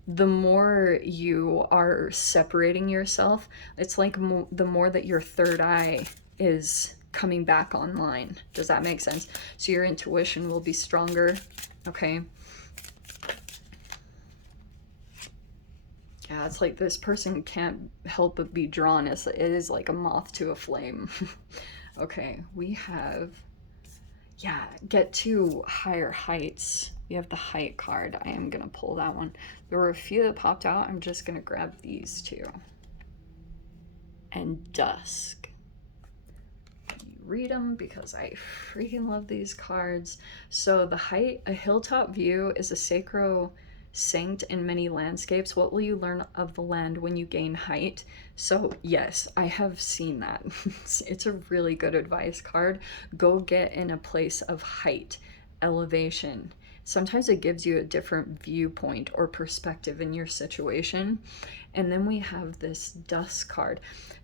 the more you are separating yourself, it's like the more that your third eye is coming back online. Does that make sense? So your intuition will be stronger. Okay. Yeah, it's like this person can't help but be drawn. It is like a moth to a flame. Okay, we have, yeah, get to higher heights. We have the height card. I am going to pull that one. There were a few that popped out. I'm just going to grab these two. And dusk. Read them because I freaking love these cards. So the height, a hilltop view is a sacrosanct in many landscapes. What will you learn of the land when you gain height? So yes, I have seen that. It's a really good advice card. Go get in a place of height, elevation, sometimes it gives you a different viewpoint or perspective in your situation. And then we have this dusk card.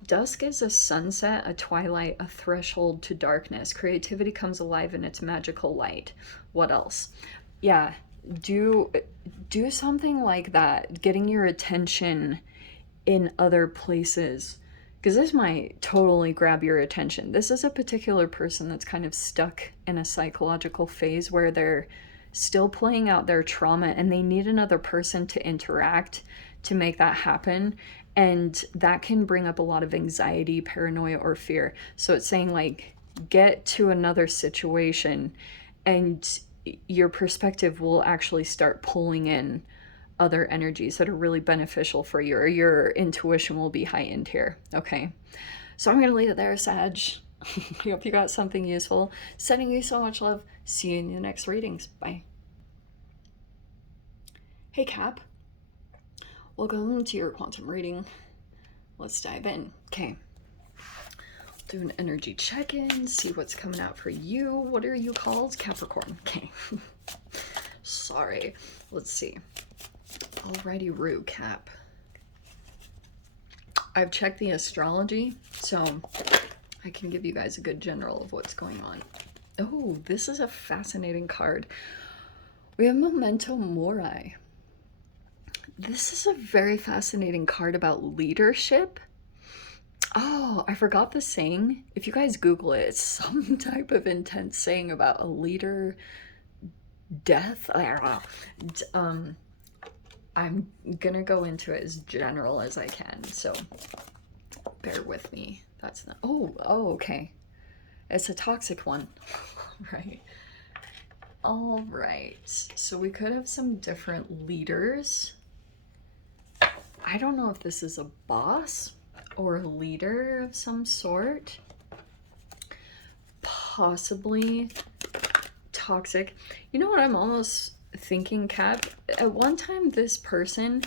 Dusk is a sunset, a twilight, a threshold to darkness. Creativity comes alive in its magical light. What else? Yeah, do something like that, getting your attention in other places, because this might totally grab your attention. This is a particular person that's kind of stuck in a psychological phase where they're still playing out their trauma and they need another person to interact to make that happen. And that can bring up a lot of anxiety, paranoia, or fear. So it's saying, like, get to another situation and your perspective will actually start pulling in other energies that are really beneficial for you, or your intuition will be heightened here. Okay, so I'm going to leave it there, Sag. I hope you got something useful. Sending you so much love. See you in the next readings. Bye. Hey, Cap. Welcome to your quantum reading. Let's dive in. Okay. Do an energy check-in, see what's coming out for you. What are you called? Capricorn. Okay. Sorry. Let's see. Alrighty, Rue, Cap. I've checked the astrology, so I can give you guys a good general of what's going on. Oh, this is a fascinating card. We have Memento Mori. This is a very fascinating card about leadership. Oh, I forgot the saying. If you guys Google it, it's some type of intense saying about a leader death. I don't know. I'm gonna go into it as general as I can, so bear with me. That's not. Oh, okay. It's a toxic one. Right. All right. So we could have some different leaders. I don't know if this is a boss or a leader of some sort. Possibly toxic. You know what I'm almost thinking, Cap? At one time, this person,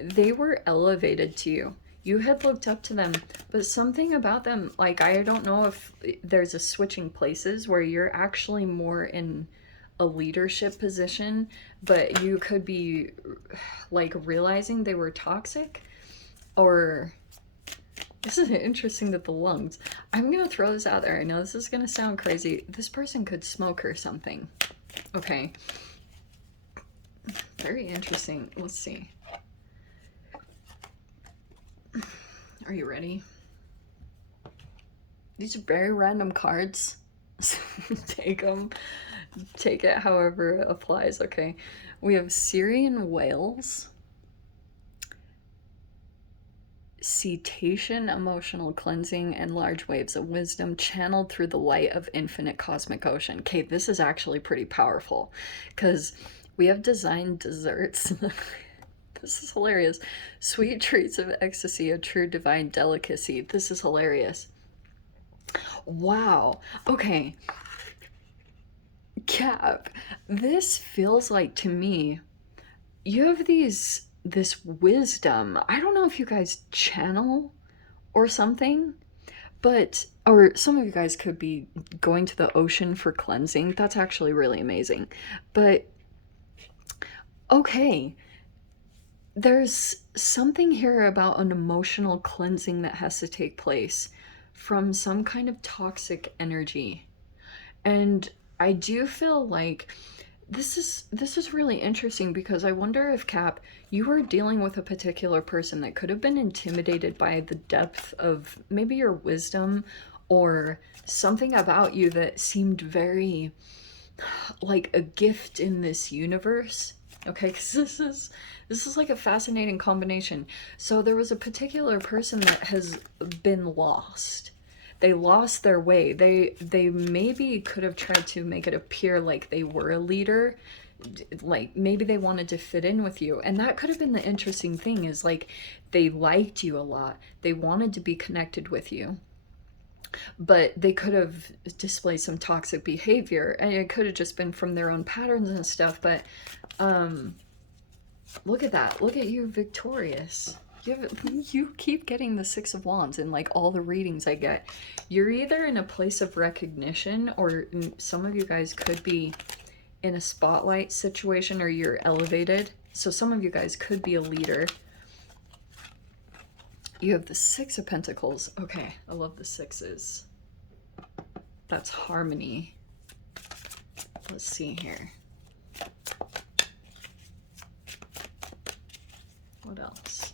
they were elevated to you. You had looked up to them, but something about them, like, I don't know if there's a switching places where you're actually more in a leadership position, but you could be like realizing they were toxic. Or this is interesting that the lungs, I'm gonna throw this out there. I know this is gonna sound crazy. This person could smoke or something. Okay, very interesting. Let's see. Are you ready? These are very random cards. Take them. Take it however it applies. Okay, we have Syrian whales, cetacean emotional cleansing, and large waves of wisdom channeled through the light of infinite cosmic ocean. Okay, this is actually pretty powerful because we have designed desserts. This is hilarious. Sweet treats of ecstasy, a true divine delicacy. This is hilarious. Wow. Okay. Cap, this feels like, to me, you have this wisdom. I don't know if you guys channel or something, but, or some of you guys could be going to the ocean for cleansing. That's actually really amazing. But, okay, there's something here about an emotional cleansing that has to take place from some kind of toxic energy. And I do feel like this is really interesting because I wonder if, Cap, you are dealing with a particular person that could have been intimidated by the depth of maybe your wisdom or something about you that seemed very like a gift in this universe. Okay, because this is like a fascinating combination. So there was a particular person that has been lost. They lost their way. They maybe could have tried to make it appear like they were a leader. Like maybe they wanted to fit in with you. And that could have been the interesting thing, is like they liked you a lot. They wanted to be connected with you. But they could have displayed some toxic behavior, and it could have just been from their own patterns and stuff. But look at that. Look at you, victorious. You keep getting the Six of Wands in like all the readings I get. You're either in a place of recognition, or some of you guys could be in a spotlight situation or you're elevated. So some of you guys could be a leader. You have the Six of Pentacles. Okay, I love the sixes. That's harmony. Let's see here. What else?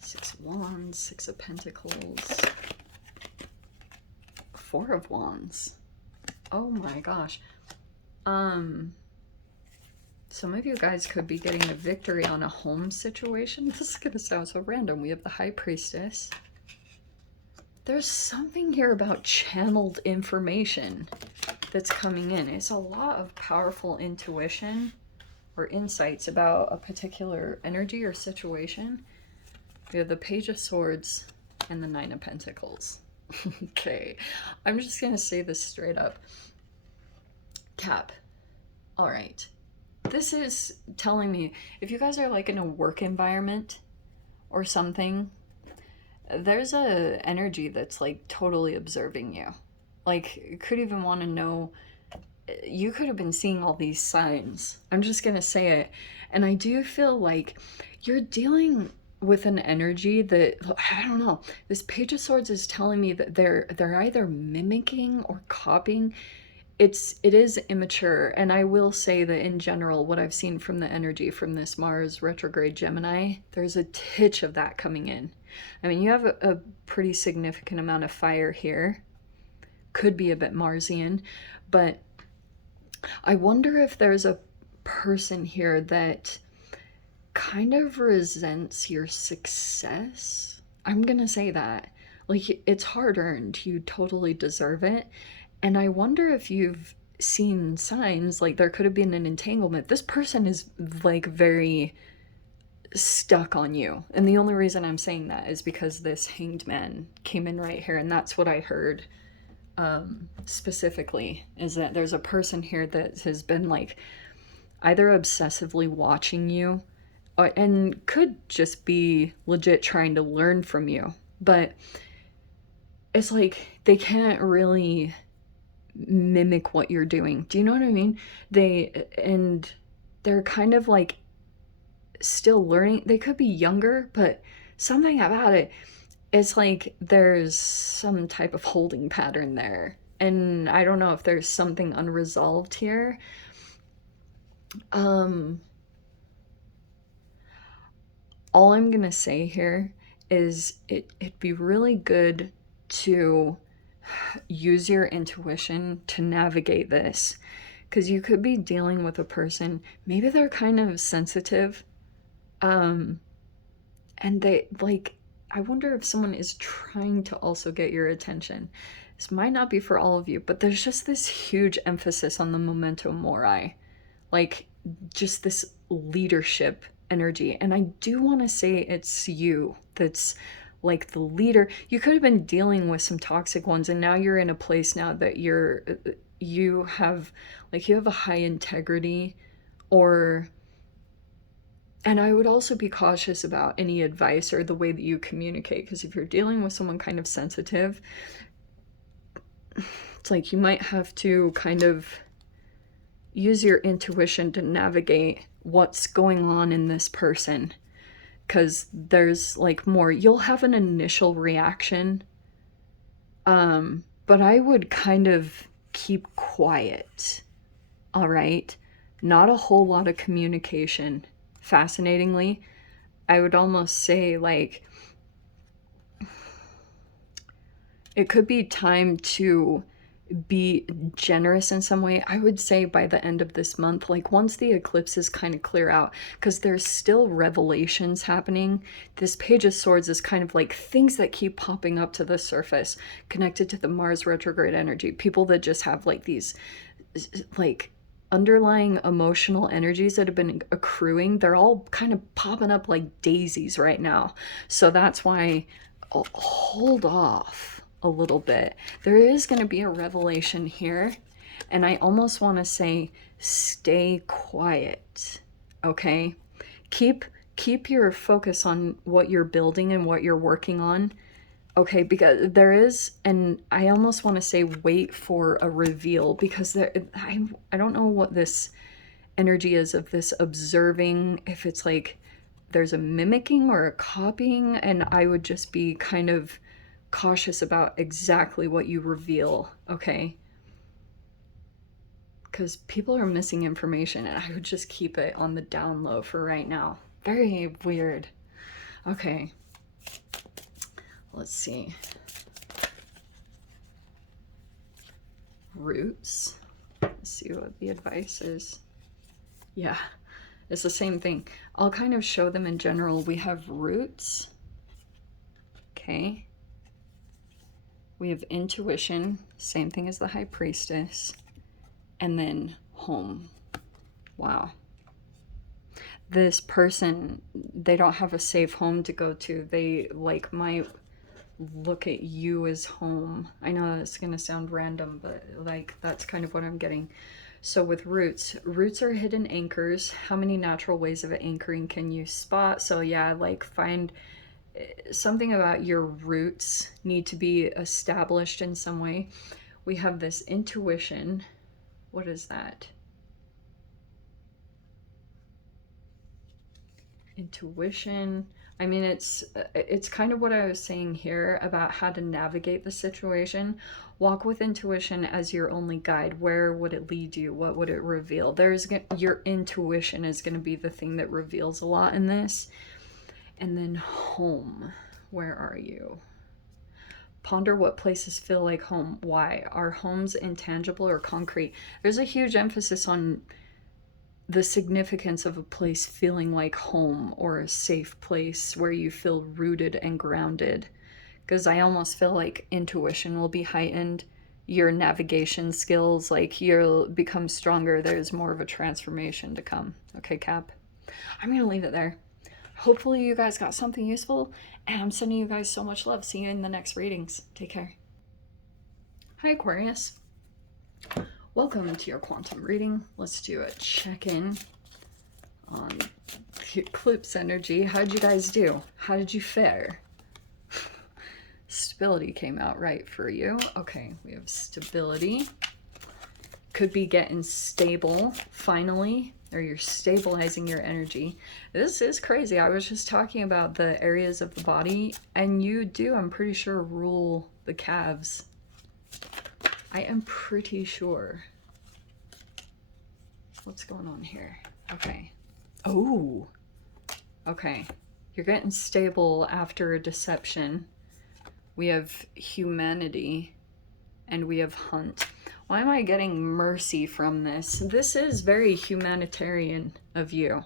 Six of Wands, Six of Pentacles, Four of Wands. Oh my gosh. Some of you guys could be getting a victory on a home situation. This is gonna sound so random. We have the High Priestess. There's something here about channeled information that's coming in. It's a lot of powerful intuition or insights about a particular energy or situation. We have the Page of Swords and the Nine of Pentacles. Okay, I'm just gonna say this straight up. Cap, all right. This is telling me, if you guys are like in a work environment or something, there's a energy that's like totally observing you. Like, you could even want to know, you could have been seeing all these signs. I'm just gonna say it. And I do feel like you're dealing with an energy that, I don't know, this Page of Swords is telling me that they're either mimicking or copying. It is immature, and I will say that in general, what I've seen from the energy from this Mars retrograde Gemini, there's a titch of that coming in. I mean, you have a pretty significant amount of fire here. Could be a bit Marsian, but I wonder if there's a person here that kind of resents your success. I'm gonna say that. Like, it's hard-earned. You totally deserve it. And I wonder if you've seen signs, like there could have been an entanglement. This person is like very stuck on you. And the only reason I'm saying that is because this Hanged Man came in right here. And that's what I heard specifically, is that there's a person here that has been like either obsessively watching you and could just be legit trying to learn from you. But it's like they can't really mimic what you're doing. Do you know what I mean? They're kind of like still learning. They could be younger, but something about it, it's like there's some type of holding pattern there. And I don't know if there's something unresolved here. All I'm gonna say here is it'd be really good to use your intuition to navigate this, because you could be dealing with a person, maybe they're kind of sensitive, and they like, I wonder if someone is trying to also get your attention. This might not be for all of you, but there's just this huge emphasis on the memento mori, like just this leadership energy. And I do want to say it's you that's like the leader. You could have been dealing with some toxic ones, and now you're in a place now that you have a high integrity, and I would also be cautious about any advice or the way that you communicate, because if you're dealing with someone kind of sensitive, it's like you might have to kind of use your intuition to navigate what's going on in this person. Because there's like more, you'll have an initial reaction, but I would kind of keep quiet. All right, not a whole lot of communication. Fascinatingly, I would almost say like it could be time to be generous in some way. I would say by the end of this month, like once the eclipses kind of clear out, because there's still revelations happening. This Page of Swords is kind of like things that keep popping up to the surface connected to the Mars retrograde energy. People that just have like these like underlying emotional energies that have been accruing, they're all kind of popping up like daisies right now. So that's why I'll hold off a little bit. There is going to be a revelation here, and I almost want to say stay quiet. Okay, keep your focus on what you're building and what you're working on, Okay, because there is, and I almost want to say wait for a reveal, because I don't know what this energy is of this observing, if it's like there's a mimicking or a copying, and I would just be kind of cautious about exactly what you reveal, okay? Because people are missing information, and I would just keep it on the down low for right now. Very weird. Okay. Let's see. Roots. Let's see what the advice is. Yeah, it's the same thing. I'll kind of show them in general. We have roots. Okay. We have intuition, same thing as the High Priestess. And then home. Wow. This person, they don't have a safe home to go to. They like might look at you as home. I know it's gonna sound random, but like that's kind of what I'm getting. So with roots are hidden anchors. How many natural ways of anchoring can you spot? So yeah, like find something about your roots need to be established in some way. We have this intuition. What is that? Intuition. I mean, it's kind of what I was saying here about how to navigate the situation. Walk with intuition as your only guide. Where would it lead you? What would it reveal? Your intuition is going to be the thing that reveals a lot in this. And then home. Where are you? Ponder what places feel like home. Why? Are homes intangible or concrete? There's a huge emphasis on the significance of a place feeling like home, or a safe place where you feel rooted and grounded. Because I almost feel like intuition will be heightened. Your navigation skills, like you'll become stronger. There's more of a transformation to come. Okay, Cap? I'm going to leave it there. Hopefully you guys got something useful, and I'm sending you guys so much love. See you in the next readings. Take care. Hi, Aquarius. Welcome to your quantum reading. Let's do a check-in on the eclipse energy. How'd you guys do? How did you fare? Stability came out right for you. Okay, we have stability. Could be getting stable finally, or you're stabilizing your energy. This is crazy. I was just talking about the areas of the body, and you do, I'm pretty sure, rule the calves. I am pretty sure. What's going on here? Okay. Oh. Okay. You're getting stable after a deception. We have humanity, and we have hunt. Why am I getting mercy from this? This is very humanitarian of you.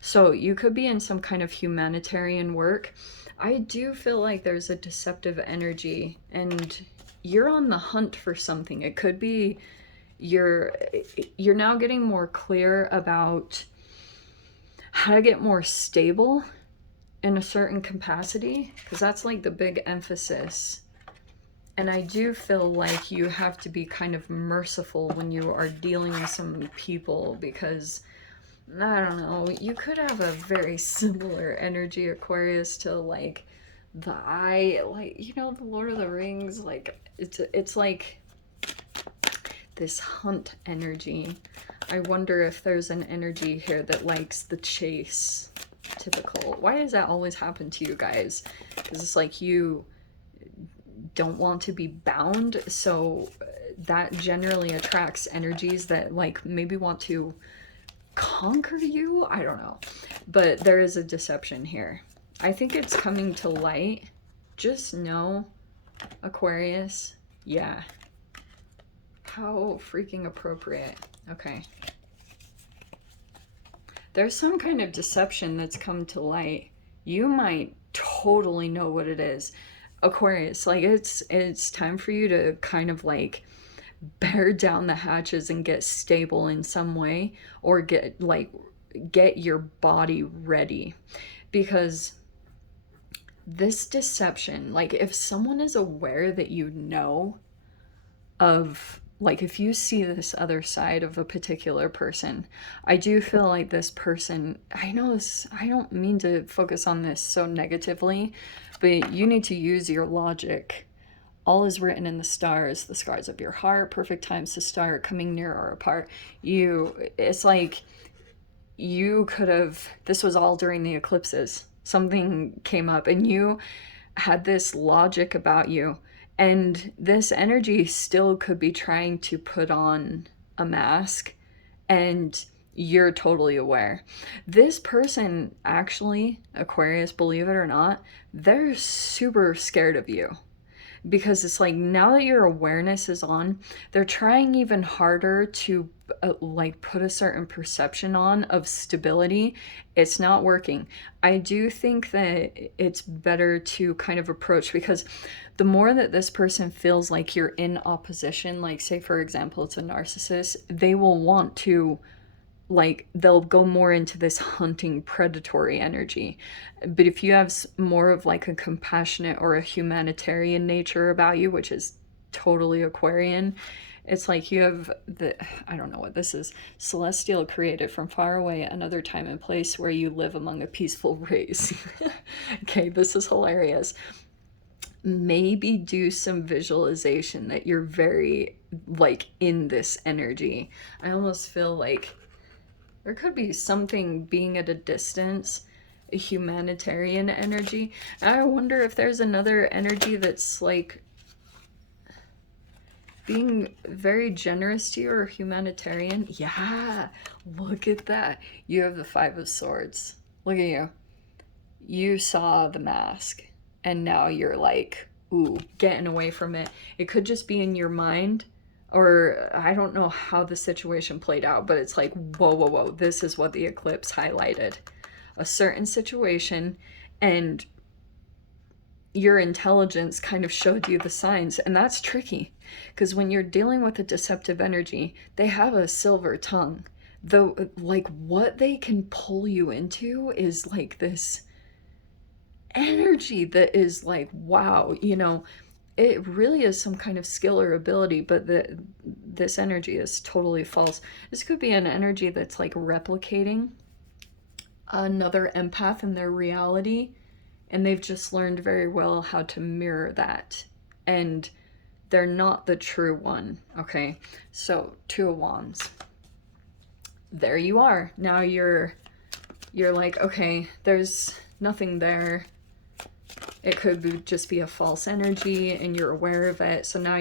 So you could be in some kind of humanitarian work. I do feel like there's a deceptive energy, and you're on the hunt for something. It could be you're now getting more clear about how to get more stable in a certain capacity, because that's like the big emphasis. And I do feel like you have to be kind of merciful when you are dealing with some people, because I don't know, you could have a very similar energy, Aquarius, to like the Eye, like, you know, the Lord of the Rings. Like it's like this hunt energy. I wonder if there's an energy here that likes the chase. Typical. Why does that always happen to you guys? Because it's like you don't want to be bound, so that generally attracts energies that like maybe want to conquer you. I don't know, but there is a deception here. I think it's coming to light. Just know, Aquarius. Yeah, how freaking appropriate. Okay, there's some kind of deception that's come to light. You might totally know what it is, Aquarius. Like it's time for you to kind of like bear down the hatches and get stable in some way, or get your body ready, because this deception, like if someone is aware that you know of like if you see this other side of a particular person, I do feel like this person, I know this, I don't mean to focus on this so negatively, but you need to use your logic. All is written in the scars of your heart, perfect times to start, coming near or apart. It's like you could have, this was all during the eclipses. Something came up and you had this logic about you. And this energy still could be trying to put on a mask, and you're totally aware. This person, actually, Aquarius, believe it or not, they're super scared of you. Because it's like, now that your awareness is on, they're trying even harder to like put a certain perception on of stability. It's not working. I do think that it's better to kind of approach, because the more that this person feels like you're in opposition, like say for example it's a narcissist, they will want to, like, they'll go more into this hunting predatory energy. But if you have more of like a compassionate or a humanitarian nature about you, which is totally Aquarian, it's like you have the, I don't know what this is, celestial, created from far away, another time and place where you live among a peaceful race. Okay, this is hilarious. Maybe do some visualization that you're very like in this energy. I almost feel like there could be something being at a distance, a humanitarian energy. And I wonder if there's another energy that's like being very generous to you or humanitarian. Yeah, look at that. You have the Five of Swords. Look at you. You saw the mask and now you're like, ooh, getting away from it. It could just be in your mind, or I don't know how the situation played out, but it's like, whoa, whoa, whoa, this is what the eclipse highlighted. A certain situation, and your intelligence kind of showed you the signs, and that's tricky, because when you're dealing with a deceptive energy, they have a silver tongue. Though, like, what they can pull you into is like this energy that is like, wow, you know, it really is some kind of skill or ability, but this energy is totally false. This could be an energy that's like replicating another empath in their reality, and they've just learned very well how to mirror that, and they're not the true one. Okay, so Two of Wands. There you are. Now you're like, okay, there's nothing there. It could just be a false energy and you're aware of it. So now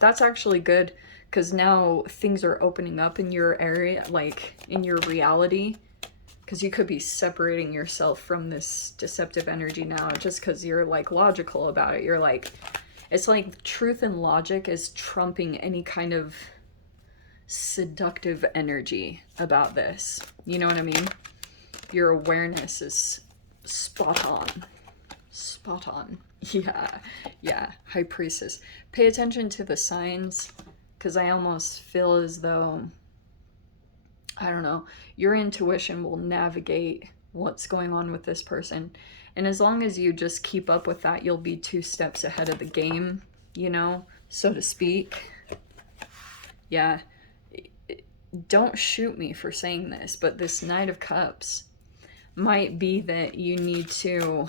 that's actually good, because now things are opening up in your area, like in your reality, because you could be separating yourself from this deceptive energy now just because you're like logical about it. You're like, it's like truth and logic is trumping any kind of seductive energy about this. You know what I mean? Your awareness is spot on. Spot on. Yeah. High Priestess. Pay attention to the signs, because I almost feel as though, I don't know, your intuition will navigate what's going on with this person. And as long as you just keep up with that, you'll be 2 steps ahead of the game, you know, so to speak. Yeah. Don't shoot me for saying this, but this Knight of Cups might be that you need to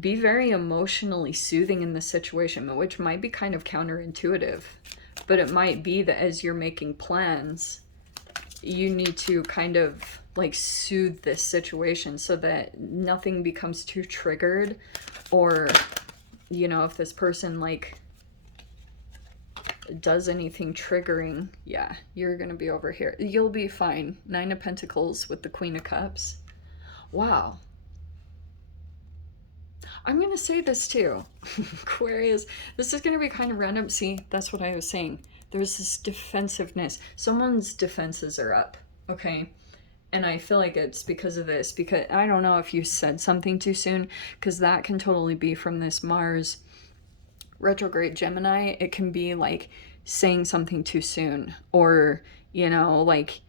be very emotionally soothing in this situation, which might be kind of counterintuitive, but it might be that as you're making plans, you need to kind of like soothe this situation so that nothing becomes too triggered, or, you know, if this person like does anything triggering, yeah, you're gonna be over here. You'll be fine. 9 of Pentacles with the Queen of Cups. Wow. I'm going to say this too, Aquarius, this is going to be kind of random. See, that's what I was saying. There's this defensiveness. Someone's defenses are up, okay? And I feel like it's because of this, because I don't know if you said something too soon, because that can totally be from this Mars retrograde Gemini. It can be like saying something too soon, or, you know, like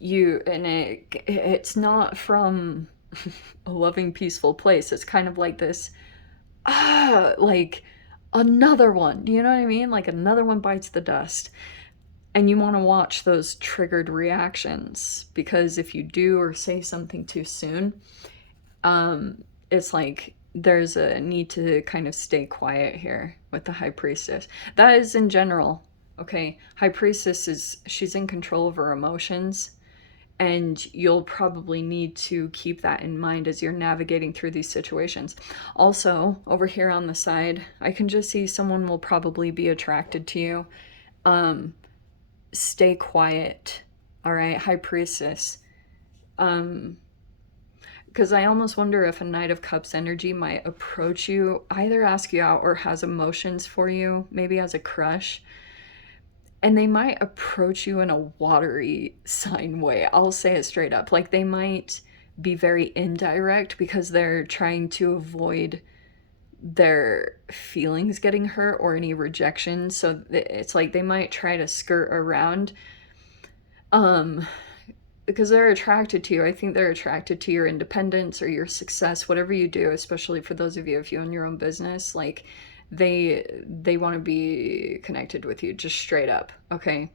and it's not from a loving, peaceful place. It's kind of like this, like, another one. You know what I mean? Like another one bites the dust. And you want to watch those triggered reactions, because if you do or say something too soon, it's like there's a need to kind of stay quiet here with the High Priestess. That is in general, okay? High Priestess she's in control of her emotions, and you'll probably need to keep that in mind as you're navigating through these situations. Also, over here on the side, I can just see someone will probably be attracted to you. Stay quiet, all right, High Priestess. Because I almost wonder if a Knight of Cups energy might approach you, either ask you out or has emotions for you, maybe as a crush. And they might approach you in a watery sign way. I'll say it straight up. Like, they might be very indirect because they're trying to avoid their feelings getting hurt or any rejection. So it's like they might try to skirt around because they're attracted to you. I think they're attracted to your independence or your success, whatever you do, especially for those of you if you own your own business. Like, they want to be connected with you, just straight up, okay?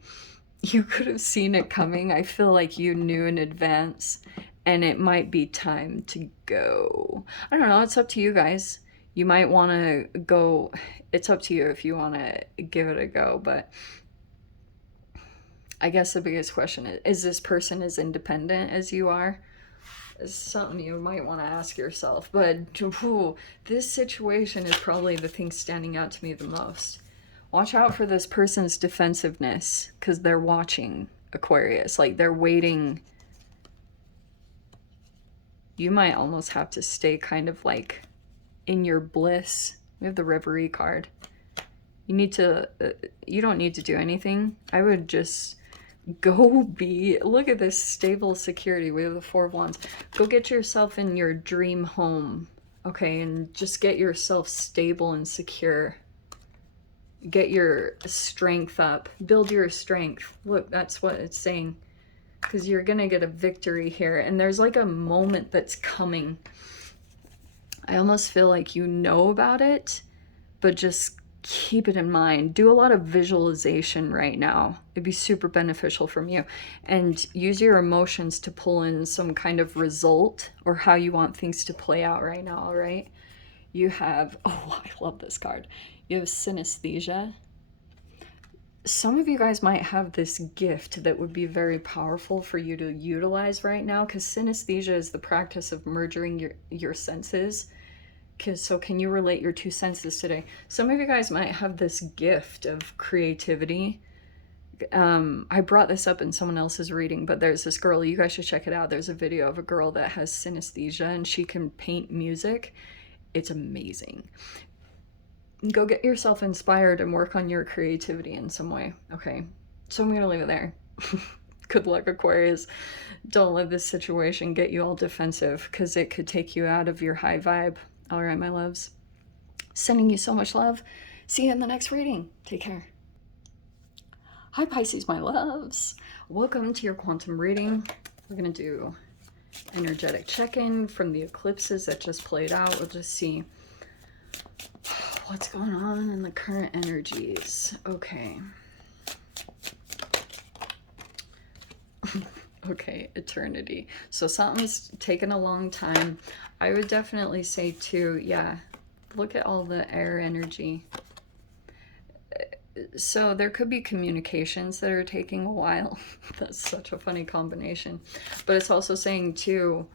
You could have seen it coming. I feel like you knew in advance, and it might be time to go. I don't know, it's up to you guys. You might want to go. It's up to you if you want to give it a go, but I guess the biggest question is this person as independent as you are? It's something you might want to ask yourself. But this situation is probably the thing standing out to me the most. Watch out for this person's defensiveness, because they're watching, Aquarius. Like, they're waiting. You might almost have to stay kind of like in your bliss. We have the Reverie card. You need to, you don't need to do anything. I would just go be, look at this stable security. We have the Four of Wands. Go get yourself in your dream home, okay? And just get yourself stable and secure. Get your strength up. Build your strength. Look, that's what it's saying. Because you're going to get a victory here. And there's like a moment that's coming. I almost feel like you know about it, but just keep it in mind. Do a lot of visualization right now. It'd be super beneficial from you. And use your emotions to pull in some kind of result or how you want things to play out right now, all right? You have, oh, I love this card. You have synesthesia. Some of you guys might have this gift that would be very powerful for you to utilize right now, because synesthesia is the practice of merging your senses. So can you relate your two senses today? Some of you guys might have this gift of creativity. I brought this up in someone else's reading, but there's this girl, you guys should check it out. There's a video of a girl that has synesthesia and she can paint music. It's amazing. Go get yourself inspired and work on your creativity in some way. Okay, so I'm gonna leave it there. Good luck, Aquarius. Don't let this situation get you all defensive, because it could take you out of your high vibe. All right, my loves. Sending you so much love. See you in the next reading. Take care. Hi, Pisces, my loves. Welcome to your quantum reading. We're going to do energetic check-in from the eclipses that just played out. We'll just see what's going on in the current energies. Okay. Okay, eternity. So something's taken a long time. I would definitely say too, yeah, look at all the air energy. So there could be communications that are taking a while. That's such a funny combination. But it's also saying too,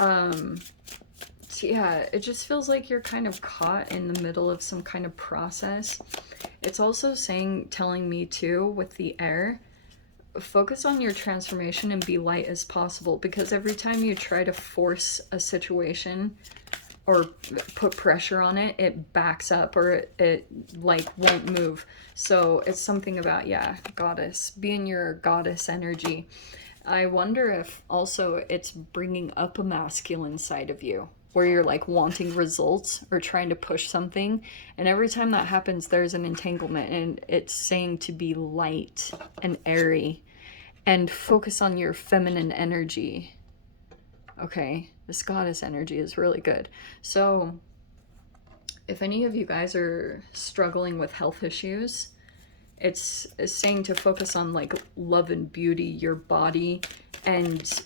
yeah, it just feels like you're kind of caught in the middle of some kind of process. It's also saying, telling me too, with the air, focus on your transformation and be light as possible, because every time you try to force a situation or put pressure on it, it backs up, or it like won't move. So it's something about, yeah, goddess, be in your goddess energy. I wonder if also it's bringing up a masculine side of you, where you're like wanting results or trying to push something, and every time that happens there's an entanglement, and it's saying to be light and airy and focus on your feminine energy. Okay, this goddess energy is really good. So If any of you guys are struggling with health issues, it's saying to focus on like love and beauty, your body, and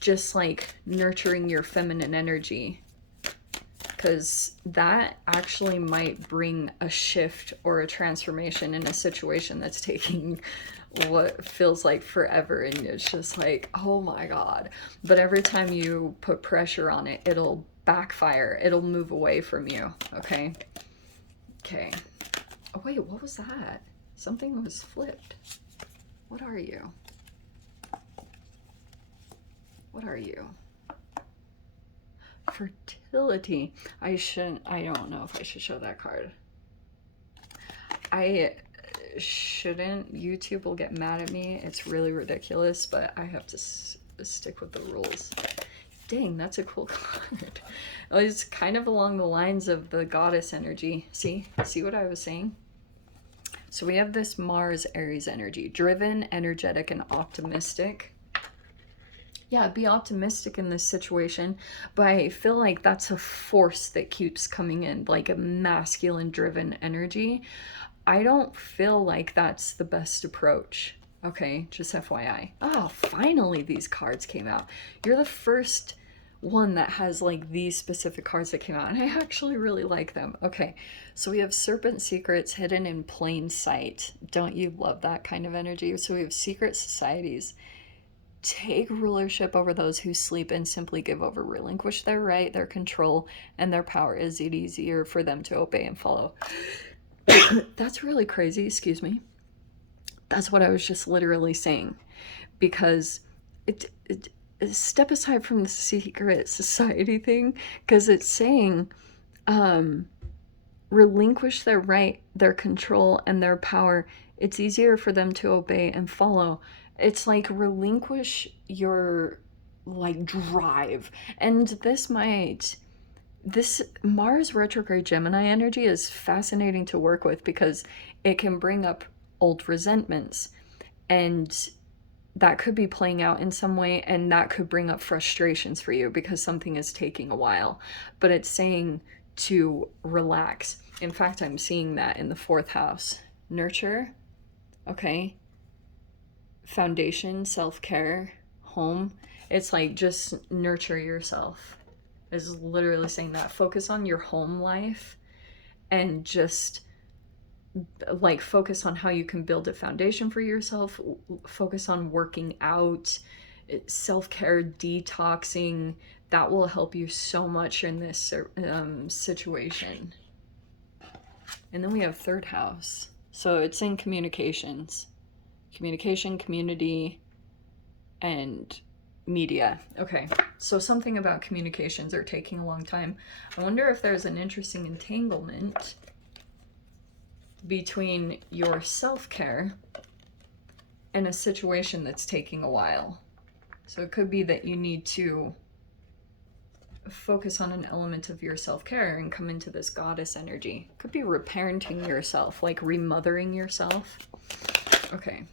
just like nurturing your feminine energy, because that actually might bring a shift or a transformation in a situation that's taking what feels like forever, and it's just like, oh my god. But every time you put pressure on it, it'll backfire, it'll move away from you. Okay. Oh wait, what was that? Something was flipped. What are you? Fertility. I don't know if I should show that card. I shouldn't. YouTube will get mad at me. It's really ridiculous, but I have to stick with the rules. Dang, that's a cool card. It's kind of along the lines of the goddess energy. See what I was saying? So we have this Mars Aries energy, driven, energetic, and optimistic. Yeah, be optimistic in this situation, but I feel like that's a force that keeps coming in, like a masculine driven energy. I don't feel like that's the best approach. Okay, just FYI. Oh, finally these cards came out. You're the first one that has like these specific cards that came out, and I actually really like them. Okay, so we have Serpent Secrets, hidden in plain sight. Don't you love that kind of energy? So we have secret societies. Take rulership over those who sleep and simply give over. Relinquish their right, their control, and their power. Is it easier for them to obey and follow? That's really crazy. Excuse me. That's what I was just literally saying. Because step aside from the secret society thing, because it's saying relinquish their right, their control, and their power. It's easier for them to obey and follow. It's like relinquish your like drive. And this Mars retrograde Gemini energy is fascinating to work with, because it can bring up old resentments, and that could be playing out in some way, and that could bring up frustrations for you because something is taking a while. But it's saying to relax. In fact, I'm seeing that in the 4th house. Nurture. Okay. Foundation, self-care, home. It's like just nurture yourself. Is literally saying that. Focus on your home life, and just like focus on how you can build a foundation for yourself. Focus on working out, self-care, detoxing. That will help you so much in this situation. And then we have 3rd house. So it's in communications. Communication, community, and media. Okay, so something about communications are taking a long time. I wonder if there's an interesting entanglement between your self-care and a situation that's taking a while. So it could be that you need to focus on an element of your self-care and come into this goddess energy. Could be reparenting yourself, like remothering yourself. Okay.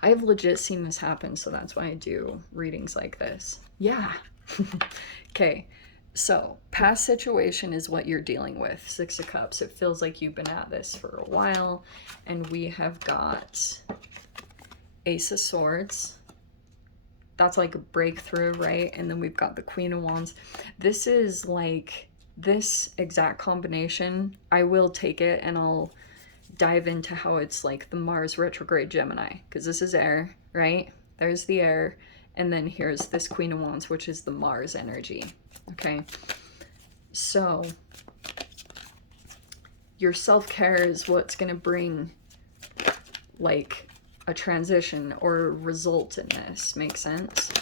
I have legit seen this happen, so that's why I do readings like this. Yeah. Okay. So, past situation is what you're dealing with. 6 of Cups. It feels like you've been at this for a while. And we have got Ace of Swords. That's like a breakthrough, right? And then we've got the Queen of Wands. This is like this exact combination. I will take it and I'll dive into how it's like the Mars retrograde Gemini, because this is air, right? There's the air, and then here's this Queen of Wands, which is the Mars energy. Okay, so your self-care is what's going to bring like a transition or a result in this. Make sense?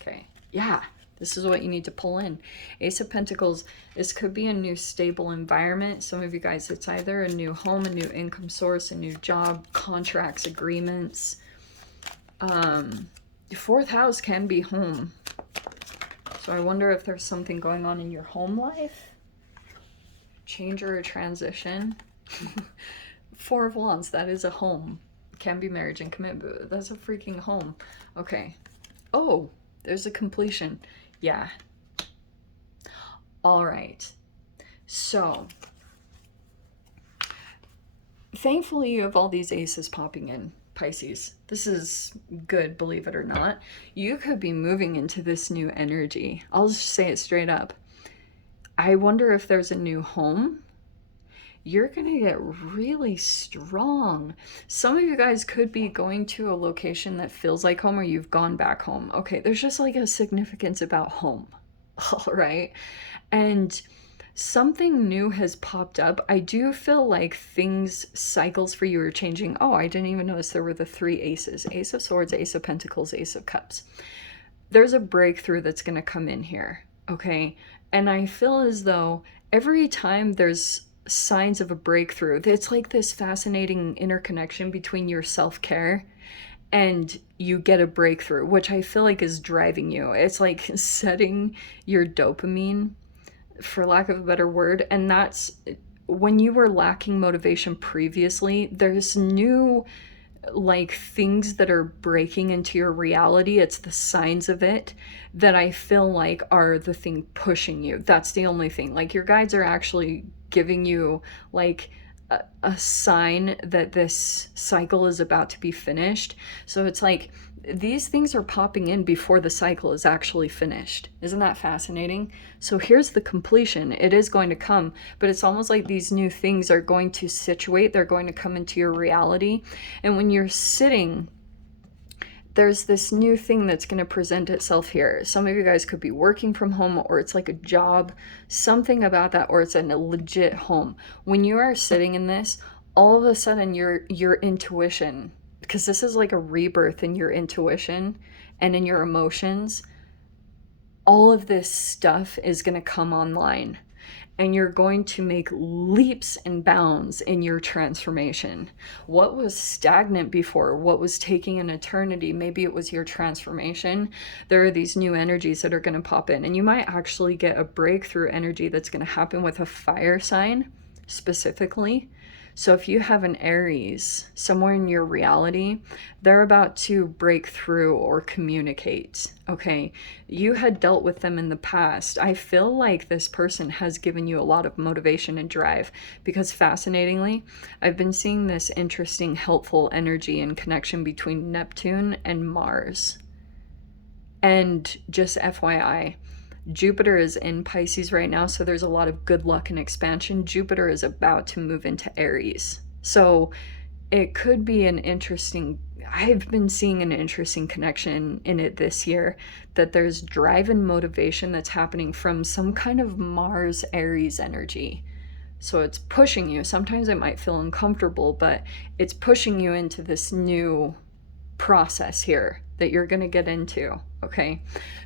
Okay, yeah. This is what you need to pull in. Ace of Pentacles, this could be a new stable environment. Some of you guys, it's either a new home, a new income source, a new job, contracts, agreements. 4th house can be home. So I wonder if there's something going on in your home life. Change or a transition. 4 of Wands, that is a home. Can be marriage and commitment. That's a freaking home. Okay. Oh, there's a completion. Yeah. All right. So, thankfully you have all these aces popping in, Pisces. This is good, believe it or not. You could be moving into this new energy. I'll just say it straight up. I wonder if there's a new home. You're going to get really strong. Some of you guys could be going to a location that feels like home, or you've gone back home. Okay, there's just like a significance about home. All right. And something new has popped up. I do feel like cycles for you are changing. Oh, I didn't even notice there were the 3 aces. Ace of Swords, Ace of Pentacles, Ace of Cups. There's a breakthrough that's going to come in here, okay? And I feel as though every time there's signs of a breakthrough, it's like this fascinating interconnection between your self-care and you get a breakthrough, which I feel like is driving you. It's like setting your dopamine, for lack of a better word, and that's when you were lacking motivation previously. There's new like things that are breaking into your reality. It's the signs of it that I feel like are the thing pushing you. That's the only thing. Like your guides are actually giving you like a sign that this cycle is about to be finished. So it's like these things are popping in before the cycle is actually finished. Isn't that fascinating? So here's the completion. It is going to come, but it's almost like these new things are going to situate. They're going to come into your reality. And when you're sitting, there's this new thing that's going to present itself here. Some of you guys could be working from home, or it's like a job, something about that, or it's a legit home. When you are sitting in this, all of a sudden your intuition, because this is like a rebirth in your intuition and in your emotions, all of this stuff is going to come online. And you're going to make leaps and bounds in your transformation. What was stagnant before, what was taking an eternity, maybe it was your transformation. There are these new energies that are going to pop in. And you might actually get a breakthrough energy that's going to happen with a fire sign specifically. So if you have an Aries somewhere in your reality, they're about to break through or communicate, okay? You had dealt with them in the past. I feel like this person has given you a lot of motivation and drive because fascinatingly, I've been seeing this interesting, helpful energy and connection between Neptune and Mars. And just FYI, Jupiter is in Pisces right now, so there's a lot of good luck and expansion. Jupiter is about to move into Aries. So it could be an interesting, I've been seeing an interesting connection in it this year, that there's drive and motivation that's happening from some kind of Mars Aries energy. So it's pushing you. Sometimes it might feel uncomfortable, but it's pushing you into this new process here that you're going to get into, okay?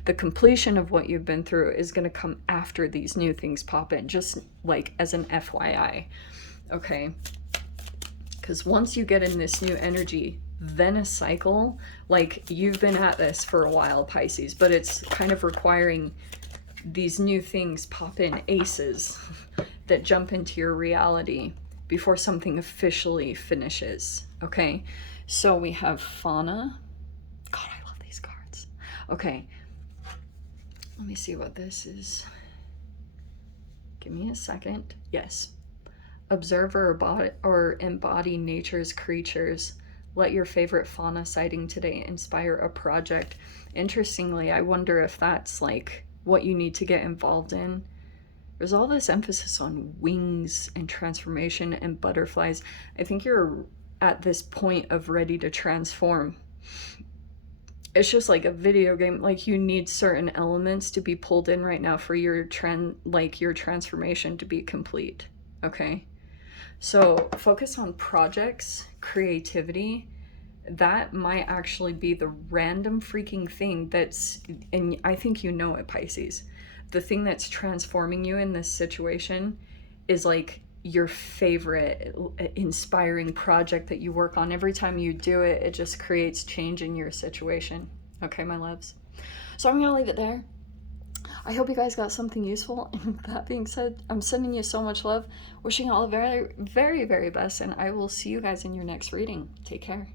The completion of what you've been through is going to come after these new things pop in, just like as an FYI, okay? Because once you get in this new energy, then a cycle, like you've been at this for a while, Pisces, but it's kind of requiring these new things pop in, aces, that jump into your reality before something officially finishes, okay? So we have Fauna. God, I love these cards. Okay, let me see what this is. Give me a second. Yes. Observe or embody nature's creatures. Let your favorite fauna sighting today inspire a project. Interestingly, I wonder if that's like what you need to get involved in. There's all this emphasis on wings and transformation and butterflies. I think you're at this point of ready to transform. It's just like a video game. Like you need certain elements to be pulled in right now for your transformation to be complete. Okay. So focus on projects, creativity. That might actually be the random freaking thing that's, and I think you know it, Pisces. The thing that's transforming you in this situation is like your favorite inspiring project that you work on. Every time you do it, it just creates change in your situation. Okay, my loves. So I'm gonna leave it there. I hope you guys got something useful. And that being said, I'm sending you so much love, wishing you all the very, very, very best, and I will see you guys in your next reading. Take care.